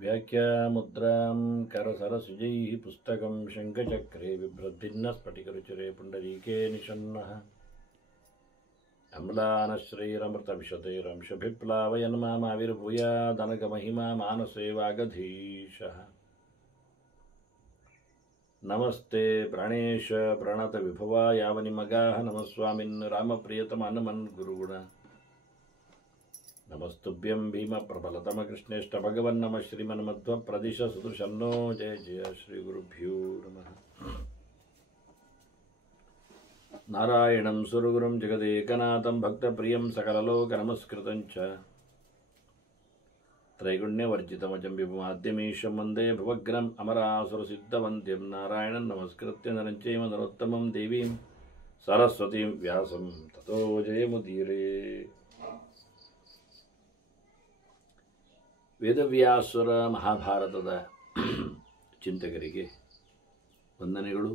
व्याख्यामुद्रां करसरसुजैः पुस्तकं शङ्खचक्रे बिभ्रद्भिन्नस्फटिकरुचिरे पुण्डरीके निषण्णः अम्लानश्रैरमृतविशतैरंशभिप्लावयन् मामाविर्भूयादनघमहिमा मानसे वागधीशः। नमस्ते प्राणेश प्रणतविभवा यावनिमगाः नमस्वामिन् रामप्रियतमानमन् गुरुगुण नमस्तुभ्यं भीमप्रबलतमकृष्णेष्ट भगवन् नमः श्रीमन्मध्वप्रदिश सुदृशन्नो जय जय श्रीगुरुभ्यो नमः। नारायणं सुरगुरुं जगदेकनाथं भक्तप्रियं सकललोकनमस्कृतं च त्रैगुण्यवर्जितमजं विभुमाद्यमीशं वन्दे भवग्रम् अमरासुरसिद्धवन्द्यं नारायणं नमस्कृत्य नरं चैव नरोत्तमं देवीं सरस्वतीं व्यासं ततो जयमुदीरे। ವೇದವ್ಯಾಸರ ಮಹಾಭಾರತದ ಚಿಂತಕರಿಗೆ ವಂದನೆಗಳು.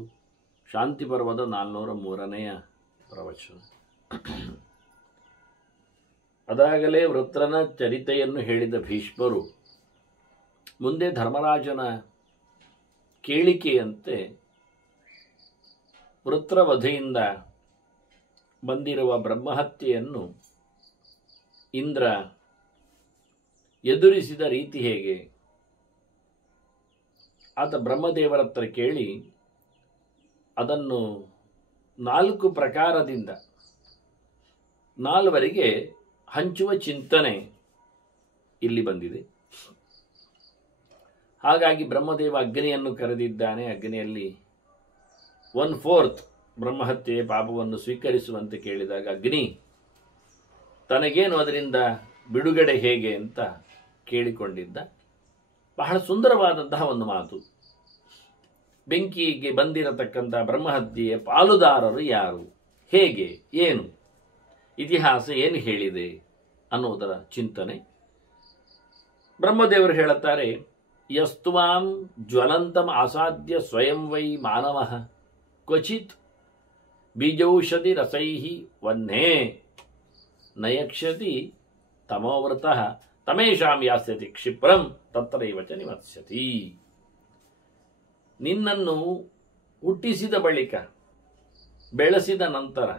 ಶಾಂತಿ ಪರ್ವದ 403ನೆಯ ಪ್ರವಚನ. ಅದಾಗಲೇ ವೃತ್ರನ ಚರಿತೆಯನ್ನು ಹೇಳಿದ ಭೀಷ್ಮರು ಮುಂದೆ ಧರ್ಮರಾಜನ ಕೇಳಿಕೆಯಂತೆ ವೃತ್ರವಧೆಯಿಂದ ಬಂದಿರುವ ಬ್ರಹ್ಮಹತ್ಯೆಯನ್ನು ಇಂದ್ರ ಎದುರಿಸಿದ ರೀತಿ ಹೇಗೆ, ಆತ ಬ್ರಹ್ಮದೇವರ ಹತ್ರ ಕೇಳಿ ಅದನ್ನು 4 ಪ್ರಕಾರದಿಂದ 4ವರೆಗೆ ಹಂಚುವ ಚಿಂತನೆ ಇಲ್ಲಿ ಬಂದಿದೆ. ಹಾಗಾಗಿ ಬ್ರಹ್ಮದೇವ ಅಗ್ನಿಯನ್ನು ಕರೆದಿದ್ದಾನೆ. ಅಗ್ನಿಯಲ್ಲಿ 1/4 ಬ್ರಹ್ಮಹತ್ಯೆಯ ಪಾಪವನ್ನು ಸ್ವೀಕರಿಸುವಂತೆ ಕೇಳಿದಾಗ ಅಗ್ನಿ ತನಗೇನು ಅದರಿಂದ ಬಿಡುಗಡೆ ಹೇಗೆ ಅಂತ ಕೇಳಿಕೊಂಡಿದ್ದ. ಬಹಳ ಸುಂದರವಾದಂತಹ ಒಂದು ಮಾತು. ಬೆಂಕಿಗೆ ಬಂದಿರತಕ್ಕಂಥ ಬ್ರಹ್ಮಹತ್ಯೆಯ ಪಾಲುದಾರರು ಯಾರು, ಹೇಗೆ, ಏನು, ಇತಿಹಾಸ ಏನು ಹೇಳಿದೆ ಅನ್ನುವುದರ ಚಿಂತನೆ. ಬ್ರಹ್ಮದೇವರು ಹೇಳುತ್ತಾರೆ, ಯಸ್ತ್ವಾಂ ಜ್ವಲಂತಂ ಆಸಾದ್ಯ ಸ್ವಯಂ ವೈ ಮಾನವಃ ಕ್ವಚಿತ್ ಬೀಜೌಷಧಿ ರಸೈಹಿ ವನ್ನೇ ನಯಕ್ಷತಿ ತಮೋವೃತಃ ತಮೇಶಾಂ ಯಾಸ್ಯತಿ ಕ್ಷಿಪ್ರಂ ತತ್ರೈವ ಚ ನಿವತ್ಸ್ಯತಿ. ನಿನ್ನನ್ನು ಹುಟ್ಟಿಸಿದ ಬಳಿಕ ಬೆಳೆಸಿದ ನಂತರ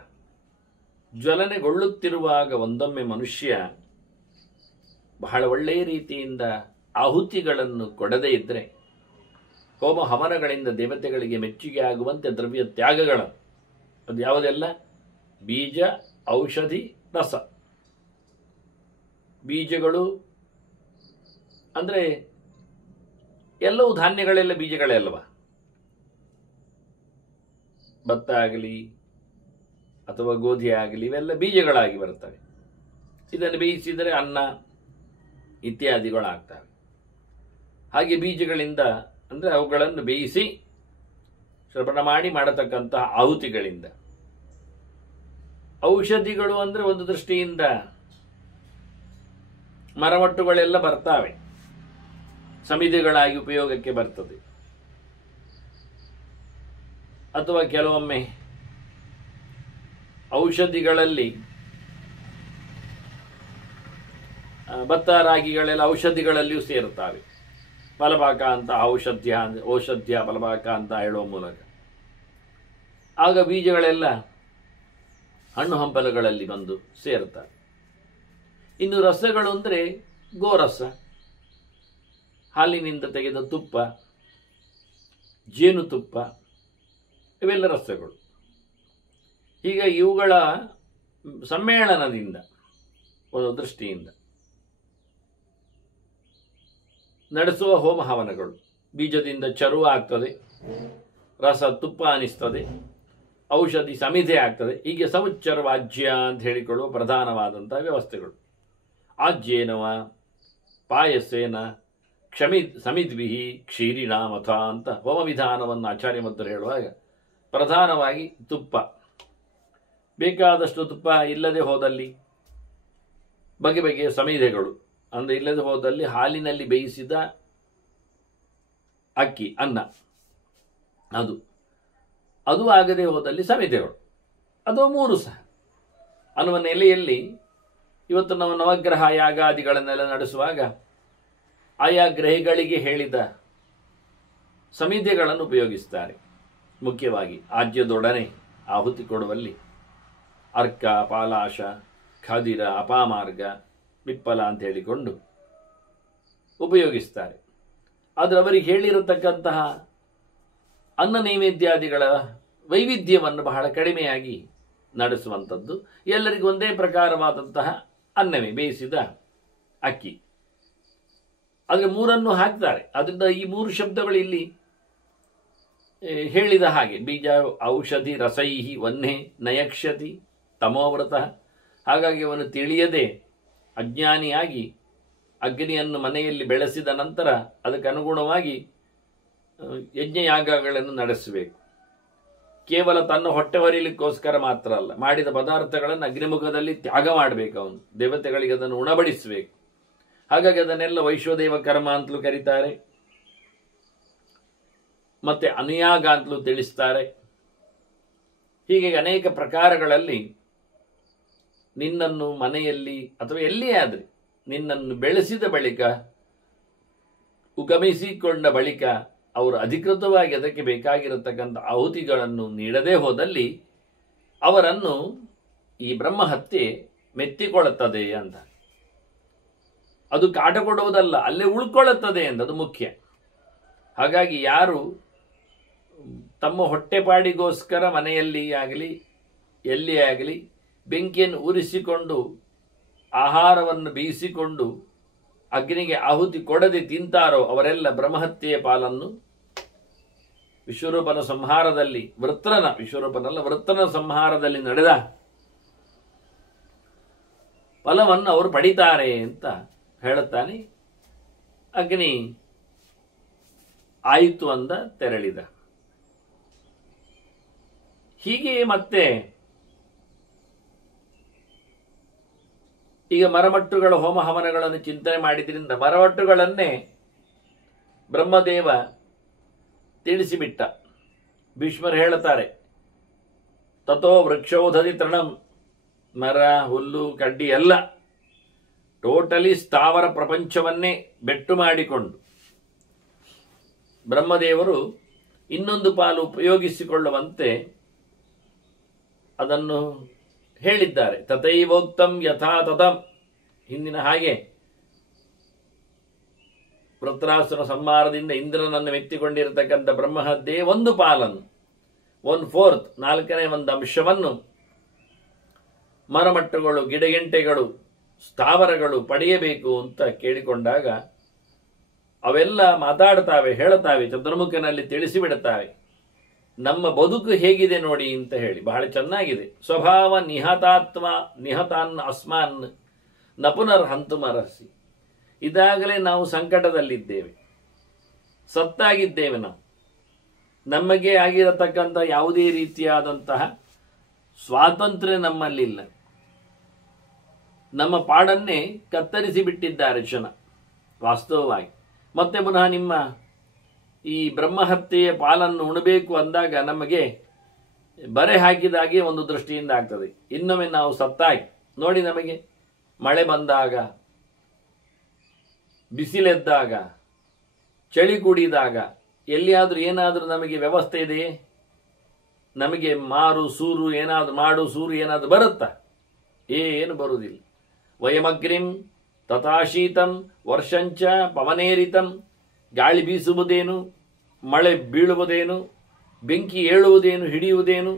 ಜ್ವಲನೆಗೊಳ್ಳುತ್ತಿರುವಾಗ ಒಂದೊಮ್ಮೆ ಮನುಷ್ಯ ಬಹಳ ಒಳ್ಳೆಯ ರೀತಿಯಿಂದ ಆಹುತಿಗಳನ್ನು ಕೊಡದೇ ಇದ್ದರೆ, ಹೋಮ ಹವನಗಳಿಂದ ದೇವತೆಗಳಿಗೆ ಮೆಚ್ಚುಗೆ ಆಗುವಂತೆ ದ್ರವ್ಯ ತ್ಯಾಗಗಳ ಅದು ಯಾವುದೆಲ್ಲ, ಬೀಜ, ಔಷಧಿ, ರಸ. ಬೀಜಗಳು ಅಂದರೆ ಎಲ್ಲವೂ ಧಾನ್ಯಗಳೆಲ್ಲ ಬೀಜಗಳೇ ಅಲ್ವಾ. ಭತ್ತ ಆಗಲಿ ಅಥವಾ ಗೋಧಿ ಆಗಲಿ ಇವೆಲ್ಲ ಬೀಜಗಳಾಗಿ ಬರ್ತವೆ. ಇದನ್ನು ಬೇಯಿಸಿದರೆ ಅನ್ನ ಇತ್ಯಾದಿಗಳಾಗ್ತವೆ. ಹಾಗೆ ಬೀಜಗಳಿಂದ ಅಂದರೆ ಅವುಗಳನ್ನು ಬೇಯಿಸಿ ಶ್ರವಣ ಮಾಡಿ ಮಾಡತಕ್ಕಂತಹ ಆಹುತಿಗಳಿಂದ. ಔಷಧಿಗಳು ಅಂದರೆ ಒಂದು ದೃಷ್ಟಿಯಿಂದ ಮರಮಟ್ಟುಗಳೆಲ್ಲ ಬರ್ತಾವೆ, ಸಮಿತಿಗಳಾಗಿ ಉಪಯೋಗಕ್ಕೆ ಬರ್ತದೆ. ಅಥವಾ ಕೆಲವೊಮ್ಮೆ ಔಷಧಿಗಳಲ್ಲಿ ಭತ್ತ ರಾಗಿಗಳೆಲ್ಲ ಔಷಧಿಗಳಲ್ಲಿಯೂ ಸೇರುತ್ತವೆ. ಫಲಪಾಕ ಅಂತ ಔಷಧ್ಯ ಫಲಪಾಕ ಅಂತ ಹೇಳುವ ಮೂಲಕ ಆಗ ಬೀಜಗಳೆಲ್ಲ ಹಣ್ಣು ಹಂಪಲುಗಳಲ್ಲಿ ಬಂದು ಸೇರುತ್ತವೆ. ಇನ್ನು ರಸಗಳು ಅಂದರೆ ಗೋರಸ, ಹಾಲಿನಿಂದ ತೆಗೆದ ತುಪ್ಪ, ಜೇನುತುಪ್ಪ, ಇವೆಲ್ಲ ರಸಗಳು. ಈಗ ಇವುಗಳ ಸಮ್ಮೇಳನದಿಂದ ಒಂದು ದೃಷ್ಟಿಯಿಂದ ನಡೆಸುವ ಹೋಮ ಹವನಗಳು. ಬೀಜದಿಂದ ಚರುವ ಆಗ್ತದೆ, ರಸ ತುಪ್ಪ ಅನಿಸ್ತದೆ, ಔಷಧಿ ಸಮಿಧೆ ಆಗ್ತದೆ. ಹೀಗೆ ಸಮುಚ್ಚರ ವಾಜ್ಯ ಅಂತ ಹೇಳಿಕೊಳ್ಳುವ ಪ್ರಧಾನವಾದಂತಹ ವ್ಯವಸ್ಥೆಗಳು. ಆಜ್ಯೇನವ ಪಾಯಸೇನ ಸಮಿದ್ವಿಹಿ ಕ್ಷೀರಿಣಾಮಥ ಅಂತ ಹೋಮ ವಿಧಾನವನ್ನು ಆಚಾರ್ಯ ಮಧ್ವರು ಹೇಳುವಾಗ ಪ್ರಧಾನವಾಗಿ ತುಪ್ಪ, ಬೇಕಾದಷ್ಟು ತುಪ್ಪ ಇಲ್ಲದೆ ಹೋದಲ್ಲಿ ಬಗೆ ಬಗೆಯ ಸಮಿಧೆಗಳು, ಅಂದರೆ ಇಲ್ಲದೆ ಹೋದಲ್ಲಿ ಹಾಲಿನಲ್ಲಿ ಬೇಯಿಸಿದ ಅಕ್ಕಿ ಅನ್ನ, ಅದು ಆಗದೆ ಹೋದಲ್ಲಿ ಸಮಿಧೆಗಳು, ಅದು 3 ಸಹ ಅನ್ನುವ ನೆಲೆಯಲ್ಲಿ ಇವತ್ತು ನಾವು ನವಗ್ರಹ ಯಾಗಾದಿಗಳನ್ನೆಲ್ಲ ನಡೆಸುವಾಗ ಆಯಾ ಗ್ರಹಗಳಿಗೆ ಹೇಳಿದ ಸಮಿತಿಗಳನ್ನು ಉಪಯೋಗಿಸ್ತಾರೆ. ಮುಖ್ಯವಾಗಿ ಆಜ್ಯದೊಡನೆ ಆಹುತಿ ಕೊಡುವಲ್ಲಿ ಅರ್ಕ, ಪಾಲಾಶ, ಖದಿರ, ಅಪಾಮಾರ್ಗ, ವಿಪ್ಪಲ ಅಂತ ಹೇಳಿಕೊಂಡು ಉಪಯೋಗಿಸ್ತಾರೆ. ಆದರೆ ಅವರಿಗೆ ಹೇಳಿರತಕ್ಕಂತಹ ಅನ್ನ ನೈವೇದ್ಯಾದಿಗಳ ವೈವಿಧ್ಯವನ್ನು ಬಹಳ ಕಡಿಮೆಯಾಗಿ ನಡೆಸುವಂಥದ್ದು. ಎಲ್ಲರಿಗೂ ಒಂದೇ ಪ್ರಕಾರವಾದಂತಹ ಅನ್ನವೇ, ಬೇಯಿಸಿದ ಅಕ್ಕಿ. ಆದರೆ ಮೂರನ್ನು ಹಾಕ್ತಾರೆ. ಅದರಿಂದ ಈ ಮೂರು ಶಬ್ದಗಳು ಇಲ್ಲಿ ಹೇಳಿದ ಹಾಗೆ ಬೀಜ, ಔಷಧಿ, ರಸೈಹಿ, ವನ್ಹೆ, ನಯಕ್ಷತಿ, ತಮೋವ್ರತ. ಹಾಗಾಗಿ ಅವನು ತಿಳಿಯದೆ ಅಜ್ಞಾನಿಯಾಗಿ ಅಗ್ನಿಯನ್ನು ಮನೆಯಲ್ಲಿ ಬೆಳೆಸಿದ ನಂತರ ಅದಕ್ಕೆ ಅನುಗುಣವಾಗಿ ಯಜ್ಞಯಾಗಗಳನ್ನು ನಡೆಸಬೇಕು. ಕೇವಲ ತನ್ನ ಹೊಟ್ಟೆ ಹೊರಿಲಿಕ್ಕೋಸ್ಕರ ಮಾತ್ರ ಅಲ್ಲ, ಮಾಡಿದ ಪದಾರ್ಥಗಳನ್ನು ಅಗ್ನಿಮುಖದಲ್ಲಿ ತ್ಯಾಗ ಮಾಡಬೇಕು. ಅವನು ದೇವತೆಗಳಿಗೆ ಅದನ್ನು ಉಣಬಡಿಸಬೇಕು. ಹಾಗಾಗಿ ಅದನ್ನೆಲ್ಲ ವೈಶ್ವದೇವ ಕರ್ಮ ಅಂತಲೂ ಕರೀತಾರೆ, ಮತ್ತೆ ಅನುಯಾಗ ಅಂತಲೂ ತಿಳಿಸ್ತಾರೆ. ಹೀಗೆ ಅನೇಕ ಪ್ರಕಾರಗಳಲ್ಲಿ ನಿನ್ನನ್ನು ಮನೆಯಲ್ಲಿ ಅಥವಾ ಎಲ್ಲಿಯೇ ಆದರೆ ನಿನ್ನನ್ನು ಬೆಳೆಸಿದ ಬಳಿಕ, ಉಗಮಿಸಿಕೊಂಡ ಬಳಿಕ ಅವರು ಅಧಿಕೃತವಾಗಿ ಅದಕ್ಕೆ ಬೇಕಾಗಿರತಕ್ಕಂಥ ಆಹುತಿಗಳನ್ನು ನೀಡದೇ ಹೋದಲ್ಲಿ ಅವರನ್ನು ಈ ಬ್ರಹ್ಮಹತ್ಯೆ ಮೆತ್ತಿಕೊಳ್ಳುತ್ತದೆ ಅಂತ. ಅದು ಕಾಟ ಕೊಡುವುದಲ್ಲ, ಅಲ್ಲೇ ಉಳ್ಕೊಳ್ಳುತ್ತದೆ ಎಂದದು ಮುಖ್ಯ. ಹಾಗಾಗಿ ಯಾರು ತಮ್ಮ ಹೊಟ್ಟೆಪಾಡಿಗೋಸ್ಕರ ಮನೆಯಲ್ಲಿ ಆಗಲಿ ಎಲ್ಲಿಯೇ ಆಗಲಿ ಬೆಂಕಿಯನ್ನು ಉರಿಸಿಕೊಂಡು ಆಹಾರವನ್ನು ಬೇಯಿಸಿಕೊಂಡು ಅಗ್ನಿಗೆ ಆಹುತಿ ಕೊಡದೆ ತಿಂತಾರೋ ಅವರೆಲ್ಲ ಬ್ರಹ್ಮಹತ್ಯೆಯ ಪಾಲನ್ನು ವಿಶ್ವರೂಪನ ಸಂಹಾರದಲ್ಲಿ, ವೃತ್ರನ ಸಂಹಾರದಲ್ಲಿ ನಡೆದ ಫಲವನ್ನು ಅವರು ಪಡಿತಾರೆ ಅಂತ ಹೇಳುತ್ತಾನೆ. ಅಗ್ನಿ ಆಯಿತು ಅಂದ ತೆರಳಿದ. ಹೀಗೆ ಮತ್ತೆ ಈಗ ಮರಮಟ್ಟುಗಳ ಹೋಮ ಹವನಗಳನ್ನು ಚಿಂತನೆ ಮಾಡಿದ್ರಿಂದ ಮರಮಟ್ಟುಗಳನ್ನೇ ಬ್ರಹ್ಮದೇವ ತಿಳಿಸಿಬಿಟ್ಟ. ಭೀಷ್ಮರು ಹೇಳುತ್ತಾರೆ, ತಥೋ ವೃಕ್ಷೋಧದಿ ತೃಣಂ, ಮರ, ಹುಲ್ಲು, ಕಡ್ಡಿ ಎಲ್ಲ ಟೋಟಲಿ ಸ್ಥಾವರ ಪ್ರಪಂಚವನ್ನೇ ಬೆಟ್ಟು ಮಾಡಿಕೊಂಡು ಬ್ರಹ್ಮದೇವರು ಇನ್ನೊಂದು ಪಾಲು ಉಪಯೋಗಿಸಿಕೊಳ್ಳುವಂತೆ ಅದನ್ನು ಹೇಳಿದ್ದಾರೆ. ತಥೈವೋಕ್ತಂ ಯಥಾ ತಥಂ. ಹಿಂದಿನ ಹಾಗೆ ವೃತ್ರಾಸುರ ಸಂಹಾರದಿಂದ ಇಂದ್ರನನ್ನು ಮೆತ್ತಿಕೊಂಡಿರತಕ್ಕಂಥ ಬ್ರಹ್ಮಹತ್ಯೆ ಒಂದು ಪಾಲನ್ನು, 1/4, 4ನೇ ಅಂಶವನ್ನು ಮರಮಟ್ಟುಗಳು, ಗಿಡಗೆಂಟೆಗಳು, ಸ್ಥಾವರಗಳು ಪಡೆಯಬೇಕು ಅಂತ ಕೇಳಿಕೊಂಡಾಗ ಅವೆಲ್ಲ ಮಾತಾಡ್ತಾವೆ, ಹೇಳುತ್ತಾವೆ, ಚತುರ್ಮುಖನಲ್ಲಿ ತಿಳಿಸಿಬಿಡುತ್ತಾವೆ. ನಮ್ಮ ಬದುಕು ಹೇಗಿದೆ ನೋಡಿ ಅಂತ ಹೇಳಿ ಬಹಳ ಚೆನ್ನಾಗಿದೆ. ಸ್ವಭಾವ ನಿಹತಾನ್ ಅಸ್ಮಾನ್ ನ ಪುನರ್ ಹಂತುಮರಸಿ. ಇದಾಗಲೇ ನಾವು ಸಂಕಟದಲ್ಲಿದ್ದೇವೆ, ಸತ್ತಾಗಿದ್ದೇವೆ. ನಮಗೆ ಆಗಿರತಕ್ಕಂಥ ಯಾವುದೇ ರೀತಿಯಾದಂತಹ ಸ್ವಾತಂತ್ರ್ಯ ನಮ್ಮಲ್ಲಿಲ್ಲ. ನಮ್ಮ ಪಾಡನ್ನೇ ಕತ್ತರಿಸಿ ಬಿಟ್ಟಿದ್ದಾರೆ ಶನ ವಾಸ್ತವವಾಗಿ. ಮತ್ತೆ ಪುನಃ ನಿಮ್ಮ ಈ ಬ್ರಹ್ಮಹತ್ಯೆಯ ಪಾಲನ್ನು ಉಣಬೇಕು ಅಂದಾಗ ನಮಗೆ ಬರೆ ಹಾಕಿದಾಗೆ ಒಂದು ದೃಷ್ಟಿಯಿಂದ ಆಗ್ತದೆ. ಇನ್ನೊಮ್ಮೆ ನಾವು ಸತ್ತಾಗಿ ನೋಡಿ, ನಮಗೆ ಮಳೆ ಬಂದಾಗ, ಬಿಸಿಲೆದ್ದಾಗ, ಚಳಿ ಕುಡಿದಾಗ, ಎಲ್ಲಿಯಾದರೂ ಏನಾದರೂ ನಮಗೆ ವ್ಯವಸ್ಥೆ ಇದೆಯೇ? ನಮಗೆ ಮಾರು ಸೂರು ಏನಾದರೂ ಮಾಡು ಸೂರು ಏನಾದರೂ ಬರುತ್ತಾ? ಏನು ಬರುವುದಿಲ್ಲ. ವಯಮಗ್ರಿಂ ತಥಾಶೀತಂ ವರ್ಷಂಚ ಪವನೇರಿತಂ. ಗಾಳಿ ಬೀಸುವುದೇನು, ಮಳೆ ಬೀಳುವುದೇನು, ಬೆಂಕಿ ಏಳುವುದೇನು, ಹಿಡಿಯುವುದೇನು,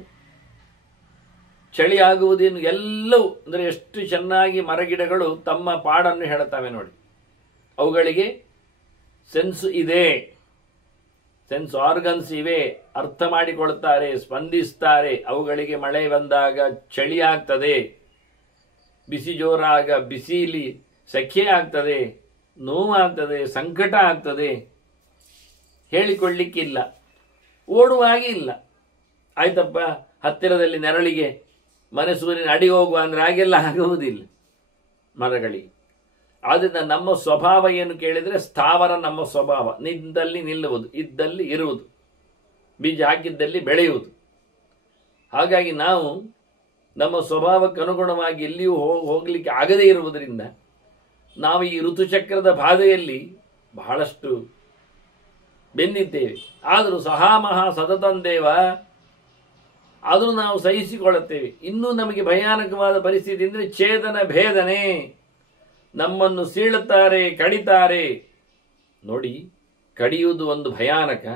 ಚಳಿ ಆಗುವುದೇನು, ಎಲ್ಲವೂ ಅಂದರೆ ಎಷ್ಟು ಚೆನ್ನಾಗಿ ಮರಗಿಡಗಳು ತಮ್ಮ ಪಾಡನ್ನು ಹೇಳುತ್ತವೆ ನೋಡಿ. ಅವುಗಳಿಗೆ ಸೆನ್ಸ್ ಇದೆ, ಸೆನ್ಸ್ ಆರ್ಗನ್ಸ್ ಇವೆ, ಅರ್ಥ ಮಾಡಿಕೊಳ್ತಾರೆ, ಸ್ಪಂದಿಸ್ತಾರೆ. ಅವುಗಳಿಗೆ ಮಳೆ ಬಂದಾಗ ಚಳಿ ಆಗ್ತದೆ, ಬಿಸಿ ಜೋರಾಗ ಬಿಸಿಲಿ ಸೆಖೆ ಆಗ್ತದೆ, ನೋವಾಗ್ತದೆ, ಸಂಕಟ ಆಗ್ತದೆ, ಹೇಳಿಕೊಳ್ಳಿಕ್ಕಿಲ್ಲ, ಓಡುವಾಗೆ ಇಲ್ಲ. ಆಯ್ತಪ್ಪ, ಹತ್ತಿರದಲ್ಲಿ ನೆರಳಿಗೆ ಮನಸ್ಸೂರಿನ ಅಡಿ ಹೋಗುವ ಅಂದರೆ ಹಾಗೆಲ್ಲ ಆಗುವುದಿಲ್ಲ ಮರಗಳಿಗೆ. ಆದ್ದರಿಂದ ನಮ್ಮ ಸ್ವಭಾವ ಏನು ಕೇಳಿದರೆ, ಸ್ಥಾವರ ನಮ್ಮ ಸ್ವಭಾವ. ನಿಂತಲ್ಲಿ ನಿಲ್ಲುವುದು, ಇದ್ದಲ್ಲಿ ಇರುವುದು, ಬೀಜ ಹಾಕಿದ್ದಲ್ಲಿ ಬೆಳೆಯುವುದು. ಹಾಗಾಗಿ ನಾವು ನಮ್ಮ ಸ್ವಭಾವಕ್ಕೆ ಅನುಗುಣವಾಗಿ ಎಲ್ಲಿಯೂ ಹೋಗಲಿಕ್ಕೆ ಆಗದೇ ಇರುವುದರಿಂದ ನಾವು ಈ ಋತುಚಕ್ರದ ಬಾಧೆಯಲ್ಲಿ ಬಹಳಷ್ಟು ಬೆಂದಿದ್ದೇವೆ. ಆದರೂ ಸಹಾಮಹ ಸತತಂದೇವ, ಆದರೂ ನಾವು ಸಹಿಸಿಕೊಳ್ಳುತ್ತೇವೆ. ಇನ್ನೂ ನಮಗೆ ಭಯಾನಕವಾದ ಪರಿಸ್ಥಿತಿ ಅಂದರೆ ಛೇದನ ಭೇದನೆ, ನಮ್ಮನ್ನು ಸೀಳುತ್ತಾರೆ, ಕಡಿತಾರೆ. ನೋಡಿ, ಕಡಿಯುವುದು ಒಂದು ಭಯಾನಕ,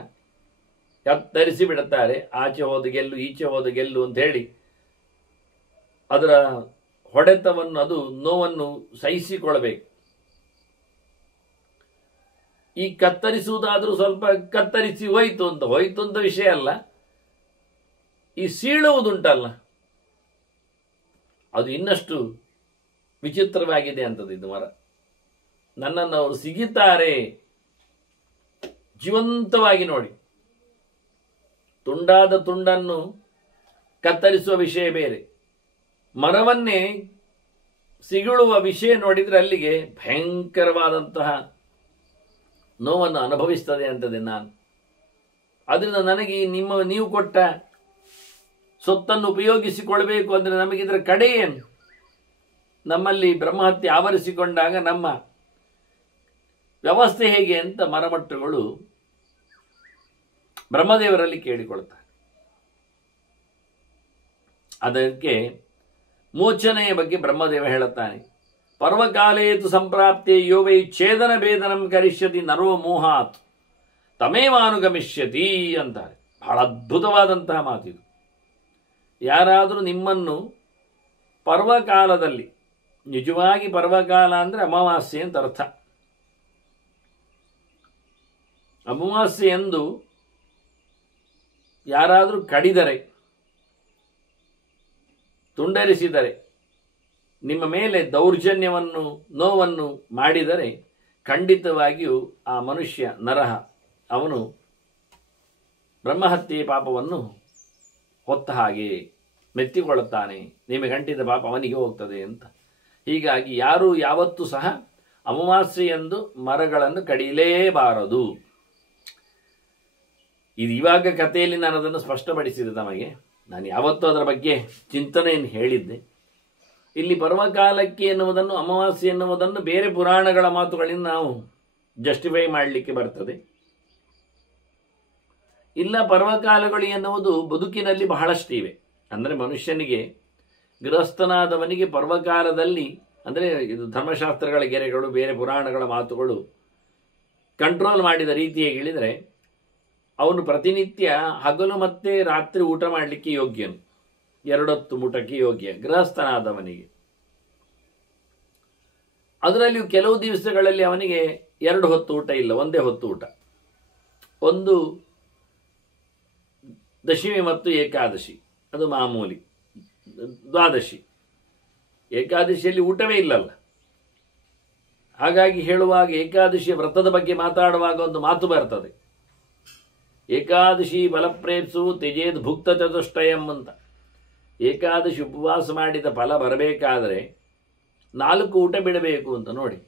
ಕತ್ತರಿಸಿ ಬಿಡುತ್ತಾರೆ. ಆಚೆ ಹೋದ ಗೆಲ್ಲು, ಈಚೆ ಹೋದ ಗೆಲ್ಲು ಅಂತ ಹೇಳಿ ಅದರ ಹೊಡೆತವನ್ನು, ಅದು ನೋವನ್ನು ಸಹಿಸಿಕೊಳ್ಳಬೇಕು. ಈ ಕತ್ತರಿಸುವುದಾದರೂ ಸ್ವಲ್ಪ ಕತ್ತರಿಸಿ ಹೋಯ್ತು ಅಂತ ವಿಷಯ ಅಲ್ಲ. ಈ ಸೀಳುವುದುಂಟಲ್ಲ, ಅದು ಇನ್ನಷ್ಟು ವಿಚಿತ್ರವಾಗಿದೆ ಅಂತದ್ದು. ಇದು ಮರ, ನನ್ನನ್ನು ಅವರು ಸಿಗುತ್ತಾರೆ ಜೀವಂತವಾಗಿ. ನೋಡಿ, ತುಂಡಾದ ತುಂಡನ್ನು ಕತ್ತರಿಸುವ ವಿಷಯ ಬೇರೆ, ಮರವನ್ನೇ ಸಿಗುಳುವ ವಿಷಯ ನೋಡಿದರೆ ಅಲ್ಲಿಗೆ ಭಯಂಕರವಾದಂತಹ ನೋವನ್ನು ಅನುಭವಿಸ್ತದೆ ಅಂತದೆ ನಾನು. ಅದರಿಂದ ನನಗೆ ನೀವು ಕೊಟ್ಟ ಸೊತ್ತನ್ನು ಉಪಯೋಗಿಸಿಕೊಳ್ಬೇಕು ಅಂದರೆ ನಮಗಿದರ ಕಡೆ ಏನು? ನಮ್ಮಲ್ಲಿ ಬ್ರಹ್ಮಹತ್ಯೆ ಆವರಿಸಿಕೊಂಡಾಗ ನಮ್ಮ ವ್ಯವಸ್ಥೆ ಹೇಗೆ ಅಂತ ಮರಮಟ್ಟುಗಳು ಬ್ರಹ್ಮದೇವರಲ್ಲಿ ಕೇಳಿಕೊಳ್ತಾರೆ. ಅದಕ್ಕೆ ಮೋಚನೆಯ ಬಗ್ಗೆ ಬ್ರಹ್ಮದೇವ ಹೇಳುತ್ತಾನೆ. ಪರ್ವಕಾಲೇತು ಸಂಪ್ರಾಪ್ತೆ ಯೋ ವೈ ಛೇದನ ಭೇದನಂ ಕರಿಷ್ಯತಿ ನರೋ ಮೋಹಾತ್ ತಮೇವಾನುಗಮಿಷ್ಯತಿ ಅಂತಾರೆ. ಬಹಳ ಅದ್ಭುತವಾದಂತಹ ಮಾತಿದು. ಯಾರಾದರೂ ನಿಮ್ಮನ್ನು ಪರ್ವಕಾಲದಲ್ಲಿ, ನಿಜವಾಗಿ ಪರ್ವಕಾಲ ಅಂದರೆ ಅಮಾವಾಸ್ಯೆ ಅಂತ ಅರ್ಥ. ಅಮಾವಾಸ್ಯೆ ಎಂದು ಯಾರಾದರೂ ಕಡಿದರೆ, ತುಂಡರಿಸಿದರೆ, ನಿಮ್ಮ ಮೇಲೆ ದೌರ್ಜನ್ಯವನ್ನು, ನೋವನ್ನು ಮಾಡಿದರೆ ಖಂಡಿತವಾಗಿಯೂ ಆ ಮನುಷ್ಯ ನರಹ ಅವನು ಬ್ರಹ್ಮಹತ್ಯೆ ಪಾಪವನ್ನು ಹೊತ್ತ ಹಾಗೆ ಮೆತ್ತಿಕೊಳ್ಳುತ್ತಾನೆ. ನಿಮಗೆ ಅಂಟಿದ ಪಾಪ ಅವನಿಗೆ ಹೋಗ್ತದೆ ಅಂತ. ಹೀಗಾಗಿ ಯಾರೂ ಯಾವತ್ತೂ ಸಹ ಅಮಾವಾಸ್ಯೆಯಂದು ಮರಗಳನ್ನು ಕಡಿಯಲೇಬಾರದು. ಇದು ಇವಾಗ ಕಥೆಯಲ್ಲಿ ನಾನು ಅದನ್ನು ಸ್ಪಷ್ಟಪಡಿಸಿದೆ ತಮಗೆ. ನಾನು ಯಾವತ್ತೂ ಅದರ ಬಗ್ಗೆ ಚಿಂತನೆಯನ್ನು ಹೇಳಿದ್ದೆ. ಇಲ್ಲಿ ಪರ್ವಕಾಲಕ್ಕೆ ಎನ್ನುವುದನ್ನು, ಅಮಾವಾಸ್ಯೆ ಎನ್ನುವುದನ್ನು ಬೇರೆ ಪುರಾಣಗಳ ಮಾತುಗಳಿಂದ ನಾವು ಜಸ್ಟಿಫೈ ಮಾಡಲಿಕ್ಕೆ ಬರ್ತದೆ. ಇಲ್ಲ, ಪರ್ವಕಾಲಗಳು ಎನ್ನುವುದು ಬದುಕಿನಲ್ಲಿ ಬಹಳಷ್ಟು ಇವೆ. ಅಂದರೆ ಮನುಷ್ಯನಿಗೆ, ಗೃಹಸ್ಥನಾದವನಿಗೆ ಪರ್ವಕಾಲದಲ್ಲಿ, ಅಂದರೆ ಇದು ಧರ್ಮಶಾಸ್ತ್ರಗಳ ಗೆರೆಗಳು, ಬೇರೆ ಪುರಾಣಗಳ ಮಾತುಗಳು ಕಂಟ್ರೋಲ್ ಮಾಡಿದ ರೀತಿ ಹೇಳಿದರೆ, ಅವನು ಪ್ರತಿನಿತ್ಯ ಹಗಲು ಮತ್ತು ರಾತ್ರಿ ಊಟ ಮಾಡಲಿಕ್ಕೆ ಯೋಗ್ಯನು, 2 ಹೊತ್ತು ಊಟಕ್ಕೆ ಯೋಗ್ಯ ಗೃಹಸ್ಥನಾದವನಿಗೆ. ಅದರಲ್ಲಿಯೂ ಕೆಲವು ದಿವಸಗಳಲ್ಲಿ ಅವನಿಗೆ 2 ಹೊತ್ತು ಊಟ ಇಲ್ಲ, ಒಂದೇ ಹೊತ್ತು ಊಟ. ಒಂದು ದಶಮಿ ಮತ್ತು ಏಕಾದಶಿ, ಅದು ಮಾಮೂಲಿ. ದ್ವಾದಶಿ, ಏಕಾದಶಿಯಲ್ಲಿ ಊಟವೇ ಇಲ್ಲಲ್ಲ. ಹಾಗಾಗಿ ಹೇಳುವಾಗ ಏಕಾದಶಿಯ ವ್ರತದ ಬಗ್ಗೆ ಮಾತಾಡುವಾಗ ಒಂದು ಮಾತು ಬರ್ತದೆ, ಏಕಾದಶಿ ಫಲಪ್ರೇಪ್ಸು ತ್ಯಜೇದ್ ಭುಕ್ತ ಚತುಷ್ಟಯಂ ಅಂತ. ಏಕಾದಶಿ ಉಪವಾಸ ಮಾಡಿದ ಫಲ ಬರಬೇಕಾದರೆ 4 ಊಟ ಬಿಡಬೇಕು ಅಂತ. ನೋಡಿ,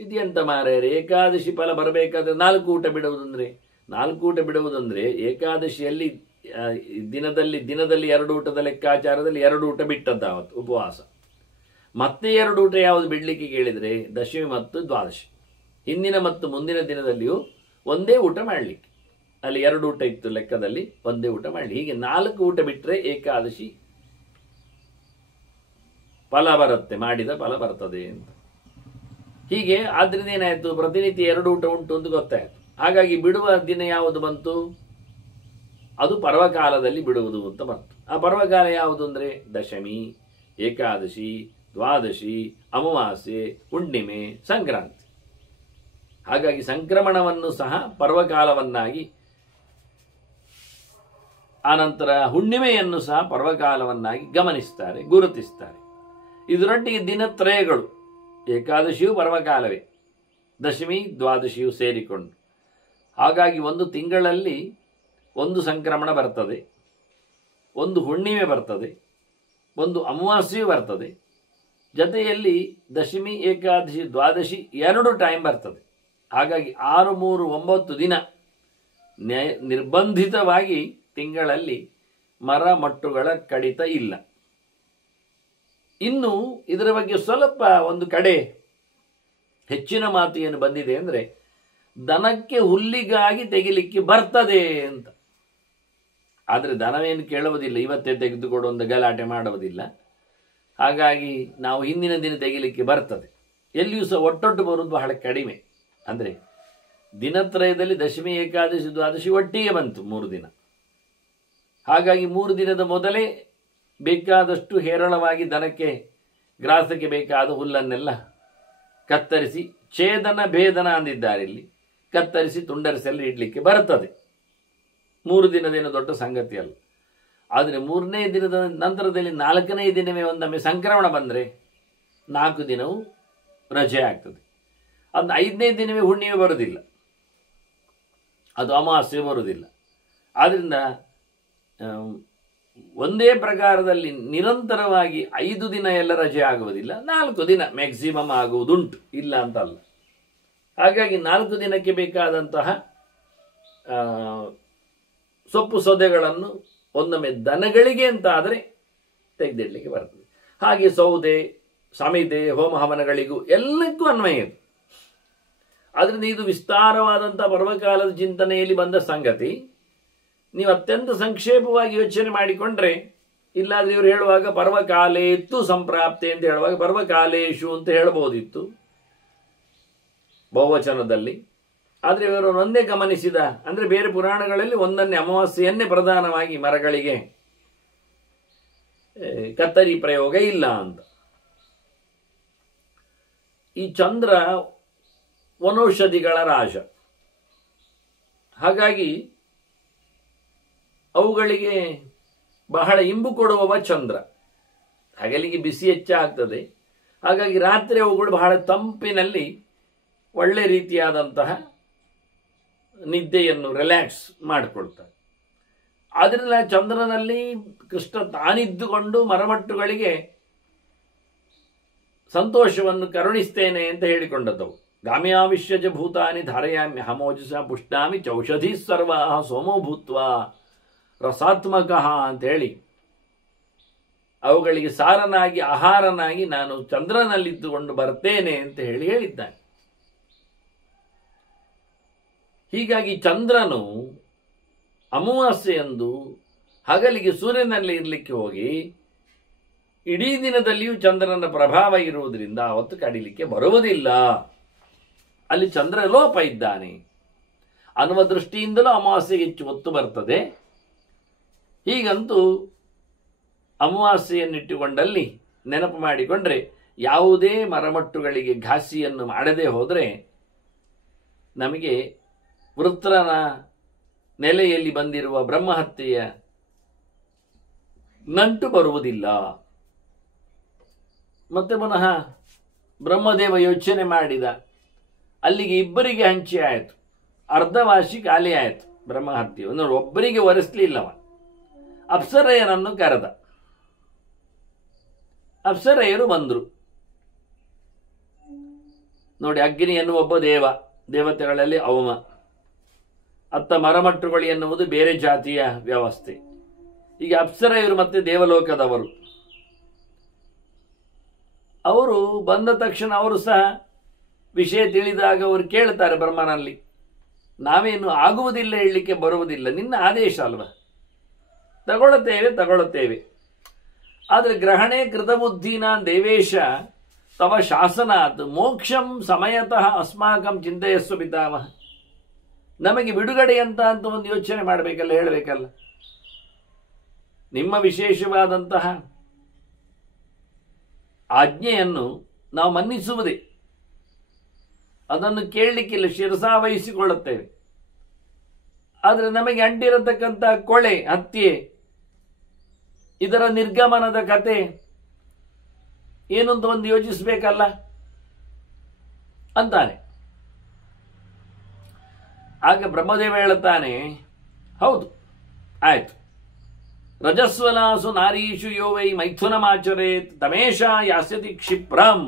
ಇದೆಂತ ಮಾರ್ಯಾರೆ, ಏಕಾದಶಿ ಫಲ ಬರಬೇಕಾದ್ರೆ 4 ಊಟ ಬಿಡುವುದಂದ್ರೆ, 4 ಊಟ ಬಿಡುವುದಂದ್ರೆ ಏಕಾದಶಿಯಲ್ಲಿ ದಿನದಲ್ಲಿ 2 ಊಟದ ಲೆಕ್ಕಾಚಾರದಲ್ಲಿ 2 ಊಟ ಬಿಟ್ಟದ್ದಾವತ್ತು ಉಪವಾಸ. ಮತ್ತೆ 2 ಊಟ ಯಾವುದು ಬಿಡಲಿಕ್ಕೆ ಕೇಳಿದರೆ ದಶಮಿ ಮತ್ತು ದ್ವಾದಶಿ, ಹಿಂದಿನ ಮತ್ತು ಮುಂದಿನ ದಿನದಲ್ಲಿಯೂ ಒಂದೇ ಊಟ ಮಾಡಲಿಕ್ಕೆ. ಅಲ್ಲಿ 2 ಊಟ ಇತ್ತು ಲೆಕ್ಕದಲ್ಲಿ, ಒಂದೇ ಊಟ ಮಾಡಲಿ. ಹೀಗೆ 4 ಊಟ ಬಿಟ್ಟರೆ ಏಕಾದಶಿ ಫಲ ಬರುತ್ತೆ, ಮಾಡಿದ ಫಲ ಬರ್ತದೆ ಅಂತ. ಹೀಗೆ ಆದ್ರಿಂದ ಏನಾಯಿತು, ಪ್ರತಿನಿತ್ಯ 2 ಊಟ ಉಂಟು ಅಂತ ಗೊತ್ತಾಯಿತು. ಹಾಗಾಗಿ ಬಿಡುವ ದಿನ ಯಾವುದು ಬಂತು, ಅದು ಪರ್ವಕಾಲದಲ್ಲಿ ಬಿಡುವುದು ಅಂತ ಬಂತು. ಆ ಪರ್ವಕಾಲ ಯಾವುದು ಅಂದರೆ ದಶಮಿ, ಏಕಾದಶಿ, ದ್ವಾದಶಿ, ಅಮಾವಾಸ್ಯೆ, ಹುಣ್ಣಿಮೆ, ಸಂಕ್ರಾಂತಿ. ಹಾಗಾಗಿ ಸಂಕ್ರಮಣವನ್ನು ಸಹ ಪರ್ವಕಾಲವನ್ನಾಗಿ, ಆನಂತರ ಹುಣ್ಣಿಮೆಯನ್ನು ಸಹ ಪರ್ವಕಾಲವನ್ನಾಗಿ ಗಮನಿಸ್ತಾರೆ, ಗುರುತಿಸ್ತಾರೆ. ಇದರೊಟ್ಟಿಗೆ ದಿನತ್ರಯಗಳು, ಏಕಾದಶಿಯು ಪರ್ವಕಾಲವೇ, ದಶಮಿ ದ್ವಾದಶಿಯು ಸೇರಿಕೊಂಡು. ಹಾಗಾಗಿ ಒಂದು ತಿಂಗಳಲ್ಲಿ ಒಂದು ಸಂಕ್ರಮಣ ಬರ್ತದೆ, ಒಂದು ಹುಣ್ಣಿಮೆ ಬರ್ತದೆ, ಒಂದು ಅಮಾವಾಸ್ಯೆಯು ಬರ್ತದೆ, ಜೊತೆಯಲ್ಲಿ ದಶಮಿ, ಏಕಾದಶಿ, ದ್ವಾದಶಿ 2 ಟೈಮ್ ಬರ್ತದೆ. ಹಾಗಾಗಿ 6, 3, 9 ದಿನ ನಿರ್ಬಂಧಿತವಾಗಿ ತಿಂಗಳಲ್ಲಿ ಮರ ಮಟ್ಟುಗಳ ಕಡಿತ ಇಲ್ಲ. ಇನ್ನು ಇದರ ಬಗ್ಗೆ ಸ್ವಲ್ಪ ಒಂದು ಕಡೆ ಹೆಚ್ಚಿನ ಮಾತು ಏನು ಬಂದಿದೆ ಅಂದರೆ, ದನಕ್ಕೆ ಹುಲ್ಲಿಗಾಗಿ ತೆಗಿಲಿಕ್ಕೆ ಬರ್ತದೆ ಅಂತ. ಆದರೆ ದನವೇನು ಕೇಳುವುದಿಲ್ಲ, ಇವತ್ತೇ ತೆಗೆದುಕೊಡು ಒಂದು ಗಲಾಟೆ ಮಾಡುವುದಿಲ್ಲ. ಹಾಗಾಗಿ ನಾವು ಹಿಂದಿನ ದಿನ ತೆಗಿಲಿಕ್ಕೆ ಬರ್ತದೆ. ಎಲ್ಲಿಯೂ ಸಹ ಒಟ್ಟೊಟ್ಟು ಬರುವುದು ಬಹಳ ಕಡಿಮೆ. ಅಂದರೆ ದಿನತ್ರಯದಲ್ಲಿ ದಶಮಿ, ಏಕಾದಶಿ, ದ್ವಾದಶಿ ಒಟ್ಟಿಗೆ ಬಂತು 3 ದಿನ. ಹಾಗಾಗಿ 3 ದಿನದ ಮೊದಲೇ ಬೇಕಾದಷ್ಟು ಹೇರಳವಾಗಿ ದನಕ್ಕೆ ಗ್ರಾಸಕ್ಕೆ ಬೇಕಾದ ಹುಲ್ಲನ್ನೆಲ್ಲ ಕತ್ತರಿಸಿ, ಛೇದನ ಭೇದನ ಅಂದಿದ್ದಾರೆ ಇಲ್ಲಿ, ಕತ್ತರಿಸಿ ತುಂಡರಿಸಲು ಇಡಲಿಕ್ಕೆ ಬರ್ತದೆ. 3 ದಿನದೇನು ದೊಡ್ಡ ಸಂಗತಿ ಅಲ್ಲ. ಆದರೆ 3ನೇ ದಿನದ ನಂತರದಲ್ಲಿ 4ನೇ ದಿನವೇ ಒಂದೊಮ್ಮೆ ಸಂಕ್ರಮಣ ಬಂದರೆ 4 ದಿನವೂ ರಜೆ ಆಗ್ತದೆ. ಅದು 5ನೇ ದಿನವೇ ಹುಣ್ಣಿಮೆ ಬರುವುದಿಲ್ಲ, ಅದು ಅಮಾವಾಸ್ಯೆ ಬರುವುದಿಲ್ಲ. ಆದ್ದರಿಂದ ಒಂದೇ ಪ್ರಕಾರದಲ್ಲಿ ನಿರಂತರವಾಗಿ 5 ದಿನ ಎಲ್ಲ ರಜೆ ಆಗುವುದಿಲ್ಲ, 4 ದಿನ ಮ್ಯಾಕ್ಸಿಮಮ್ ಆಗುವುದುಂಟು, ಇಲ್ಲ ಅಂತಲ್ಲ. ಹಾಗಾಗಿ 4 ದಿನಕ್ಕೆ ಬೇಕಾದಂತಹ ಸೊಪ್ಪು ಸೌದೆಗಳನ್ನು ಒಂದೊಮ್ಮೆ ದನಗಳಿಗೆ ಅಂತ ಆದರೆ ತೆಗೆದಿಡಲಿಕ್ಕೆ ಬರ್ತದೆ. ಹಾಗೆ ಸೌದೆ, ಸಮಿದೆ, ಹೋಮ ಹವನಗಳಿಗೂ ಎಲ್ಲಕ್ಕೂ ಅನ್ವಯ ಇದೆ. ಆದ್ದರಿಂದ ಇದು ವಿಸ್ತಾರವಾದಂಥ ಪರ್ವಕಾಲದ ಚಿಂತನೆಯಲ್ಲಿ ಬಂದ ಸಂಗತಿ. ನೀವು ಅತ್ಯಂತ ಸಂಕ್ಷೇಪವಾಗಿ ಯೋಚನೆ ಮಾಡಿಕೊಂಡ್ರೆ, ಇಲ್ಲಾದ್ರೆ ಇವರು ಹೇಳುವಾಗ ಪರ್ವಕಾಲೇತ್ತು ಸಂಪ್ರಾಪ್ತೆ ಅಂತ ಹೇಳುವಾಗ ಪರ್ವಕಾಲೇಶು ಅಂತ ಹೇಳಬಹುದಿತ್ತು ಬಹುವಚನದಲ್ಲಿ. ಆದರೆ ಇವರು ಒಂದೇ ಗಮನಿಸಿದ, ಅಂದರೆ ಬೇರೆ ಪುರಾಣಗಳಲ್ಲಿ ಒಂದನ್ನೇ ಅಮಾವಾಸ್ಯೆಯನ್ನೇ ಪ್ರಧಾನವಾಗಿ ಮರಗಳಿಗೆ ಕತ್ತರಿ ಪ್ರಯೋಗ ಇಲ್ಲ ಅಂತ. ಈ ಚಂದ್ರ ವನೌಷಧಿಗಳ ರಾಜ, ಹಾಗಾಗಿ ಅವುಗಳಿಗೆ ಬಹಳ ಇಂಬು ಕೊಡುವವ ಚಂದ್ರ. ಹಗಲಿಗೆ ಬಿಸಿ ಹೆಚ್ಚಾಗ್ತದೆ, ಹಾಗಾಗಿ ರಾತ್ರಿ ಅವುಗಳು ಬಹಳ ತಂಪಿನಲ್ಲಿ ಒಳ್ಳೆ ರೀತಿಯಾದಂತಹ ನಿದ್ದೆಯನ್ನು ರಿಲ್ಯಾಕ್ಸ್ ಮಾಡಿಕೊಳ್ತಾರೆ. ಆದ್ದರಿಂದ ಚಂದ್ರನಲ್ಲಿ ಕೃಷ್ಣ ತಾನಿದ್ದುಕೊಂಡು ಮರಮಟ್ಟುಗಳಿಗೆ ಸಂತೋಷವನ್ನು ಕರುಣಿಸ್ತೇನೆ ಅಂತ ಹೇಳಿಕೊಂಡದ್ದವು. ಗಾಮ್ಯಾವಿಶ್ಯಜ ಭೂತಾನಿ ಧಾರಯಾಮಿ ಹಮೋಜಸ ಪುಷ್ಣಾಮಿ ಚೌಷಧಿ ಸರ್ವ ಸೋಮೋ ಭೂತ್ವ ರಸಾತ್ಮಕ ಅಂತ ಹೇಳಿ ಅವುಗಳಿಗೆ ಸಾರನಾಗಿ ಆಹಾರನಾಗಿ ನಾನು ಚಂದ್ರನಲ್ಲಿದ್ದುಕೊಂಡು ಬರ್ತೇನೆ ಅಂತ ಹೇಳಿದ್ದಾನೆ. ಹೀಗಾಗಿ ಚಂದ್ರನು ಅಮಾವಾಸ್ಯೆಯಂದು ಹಗಲಿಗೆ ಸೂರ್ಯನಲ್ಲಿ ಇರಲಿಕ್ಕೆ ಹೋಗಿ ಇಡೀ ದಿನದಲ್ಲಿಯೂ ಚಂದ್ರನ ಪ್ರಭಾವ ಇರುವುದರಿಂದ ಅವತ್ತು ಕಡಿಲಿಕ್ಕೆ ಬರುವುದಿಲ್ಲ, ಅಲ್ಲಿ ಚಂದ್ರ ಲೋಪ ಇದ್ದಾನೆ ಅನ್ನುವ ದೃಷ್ಟಿಯಿಂದಲೂ ಅಮಾವಾಸ್ಯೆಗೆ ಹೆಚ್ಚು ಒತ್ತು ಬರ್ತದೆ. ಹೀಗಂತೂ ಅಮಾವಾಸ್ಯೆಯನ್ನಿಟ್ಟುಕೊಂಡಲ್ಲಿ ನೆನಪು ಮಾಡಿಕೊಂಡ್ರೆ ಯಾವುದೇ ಮರಮಟ್ಟುಗಳಿಗೆ ಘಾಸಿಯನ್ನು ಮಾಡದೆ ಹೋದರೆ ನಮಗೆ ವೃತ್ರನ ನೆಲೆಯಲ್ಲಿ ಬಂದಿರುವ ಬ್ರಹ್ಮಹತ್ಯೆಯ ನಂಟು ಬರುವುದಿಲ್ಲ. ಮತ್ತೆ ಪುನಃ ಬ್ರಹ್ಮದೇವ ಯೋಚನೆ ಮಾಡಿದ, ಅಲ್ಲಿಗೆ ಇಬ್ಬರಿಗೆ ಹಂಚಿ ಆಯಿತು, ಅರ್ಧವಾಸಿ ಖಾಲಿ ಆಯಿತು ಬ್ರಹ್ಮಹತ್ಯೆ. ನೋಡಿ, ಒಬ್ಬರಿಗೆ ಒರೆಸಲಿಲ್ಲವ. ಅಪ್ಸರೆಯರನ್ನು ಕರೆದ, ಅಪ್ಸರೆಯರು ಬಂದರು. ನೋಡಿ, ಅಗ್ನಿ ಎನ್ನುವ ಒಬ್ಬ ದೇವತೆಗಳಲ್ಲಿ ಅವಮ, ಅತ್ತ ಮರಮಟ್ಟುಗಳು ಎನ್ನುವುದು ಬೇರೆ ಜಾತಿಯ ವ್ಯವಸ್ಥೆ. ಈಗ ಅಪ್ಸರೆಯರು ಮತ್ತೆ ದೇವಲೋಕದವರು. ಅವರು ಬಂದ ತಕ್ಷಣ ಅವರು ಸಹ ವಿಷಯ ತಿಳಿದಾಗ ಅವರು ಕೇಳ್ತಾರೆ ಬ್ರಹ್ಮನಲ್ಲಿ, ನಾವೇನು ಆಗುವುದಿಲ್ಲ, ಹೇಳಲಿಕ್ಕೆ ಬರುವುದಿಲ್ಲ, ನಿನ್ನ ಆದೇಶ ಅಲ್ವಾ, ತಗೊಳ್ಳುತ್ತೇವೆ. ಆದರೆ ಗ್ರಹಣೆ ಕೃತಬುದ್ಧಿನ ದೇವೇಶ ತವ ಶಾಸನಾತ್ ಮೋಕ್ಷಂ ಸಮಯತಃ ಅಸ್ಮಾಕಂ ಚಿಂತೆಯಸ್ವ ಪಿತಾಮಹ. ನಮಗೆ ಬಿಡುಗಡೆ ಅಂತ ಒಂದು ಯೋಚನೆ ಮಾಡಬೇಕಲ್ಲ, ಹೇಳಬೇಕಲ್ಲ. ನಿಮ್ಮ ವಿಶೇಷವಾದಂತಹ ಆಜ್ಞೆಯನ್ನು ನಾವು ಮನ್ನಿಸುವುದೇ, ಅದನ್ನು ಕೇಳಲಿಕ್ಕಿಲ್ಲ, ಶಿರಸಾವಹಿಸಿಕೊಳ್ಳುತ್ತೇವೆ. ಆದರೆ ನಮಗೆ ಅಂಟಿರತಕ್ಕಂಥ ಕೊಳೆ, ಹತ್ಯೆ, ಇದರ ನಿರ್ಗಮನದ ಕತೆ ಏನು ಅಂತ ಒಂದು ಯೋಚಿಸಬೇಕಲ್ಲ ಅಂತಾನೆ. ಆಗ ಬ್ರಹ್ಮದೇವ ಹೇಳುತ್ತಾನೆ, ಹೌದು ಆಯ್ತು, ರಜಸ್ವಲಾಸು ನಾರೀಷು ಯೋ ವೈ ಮೈಥುನಮಾಚರೇತ್ ತಮೇಶ ಯಾಸ್ಯತಿ ಕ್ಷಿಪ್ರಂ.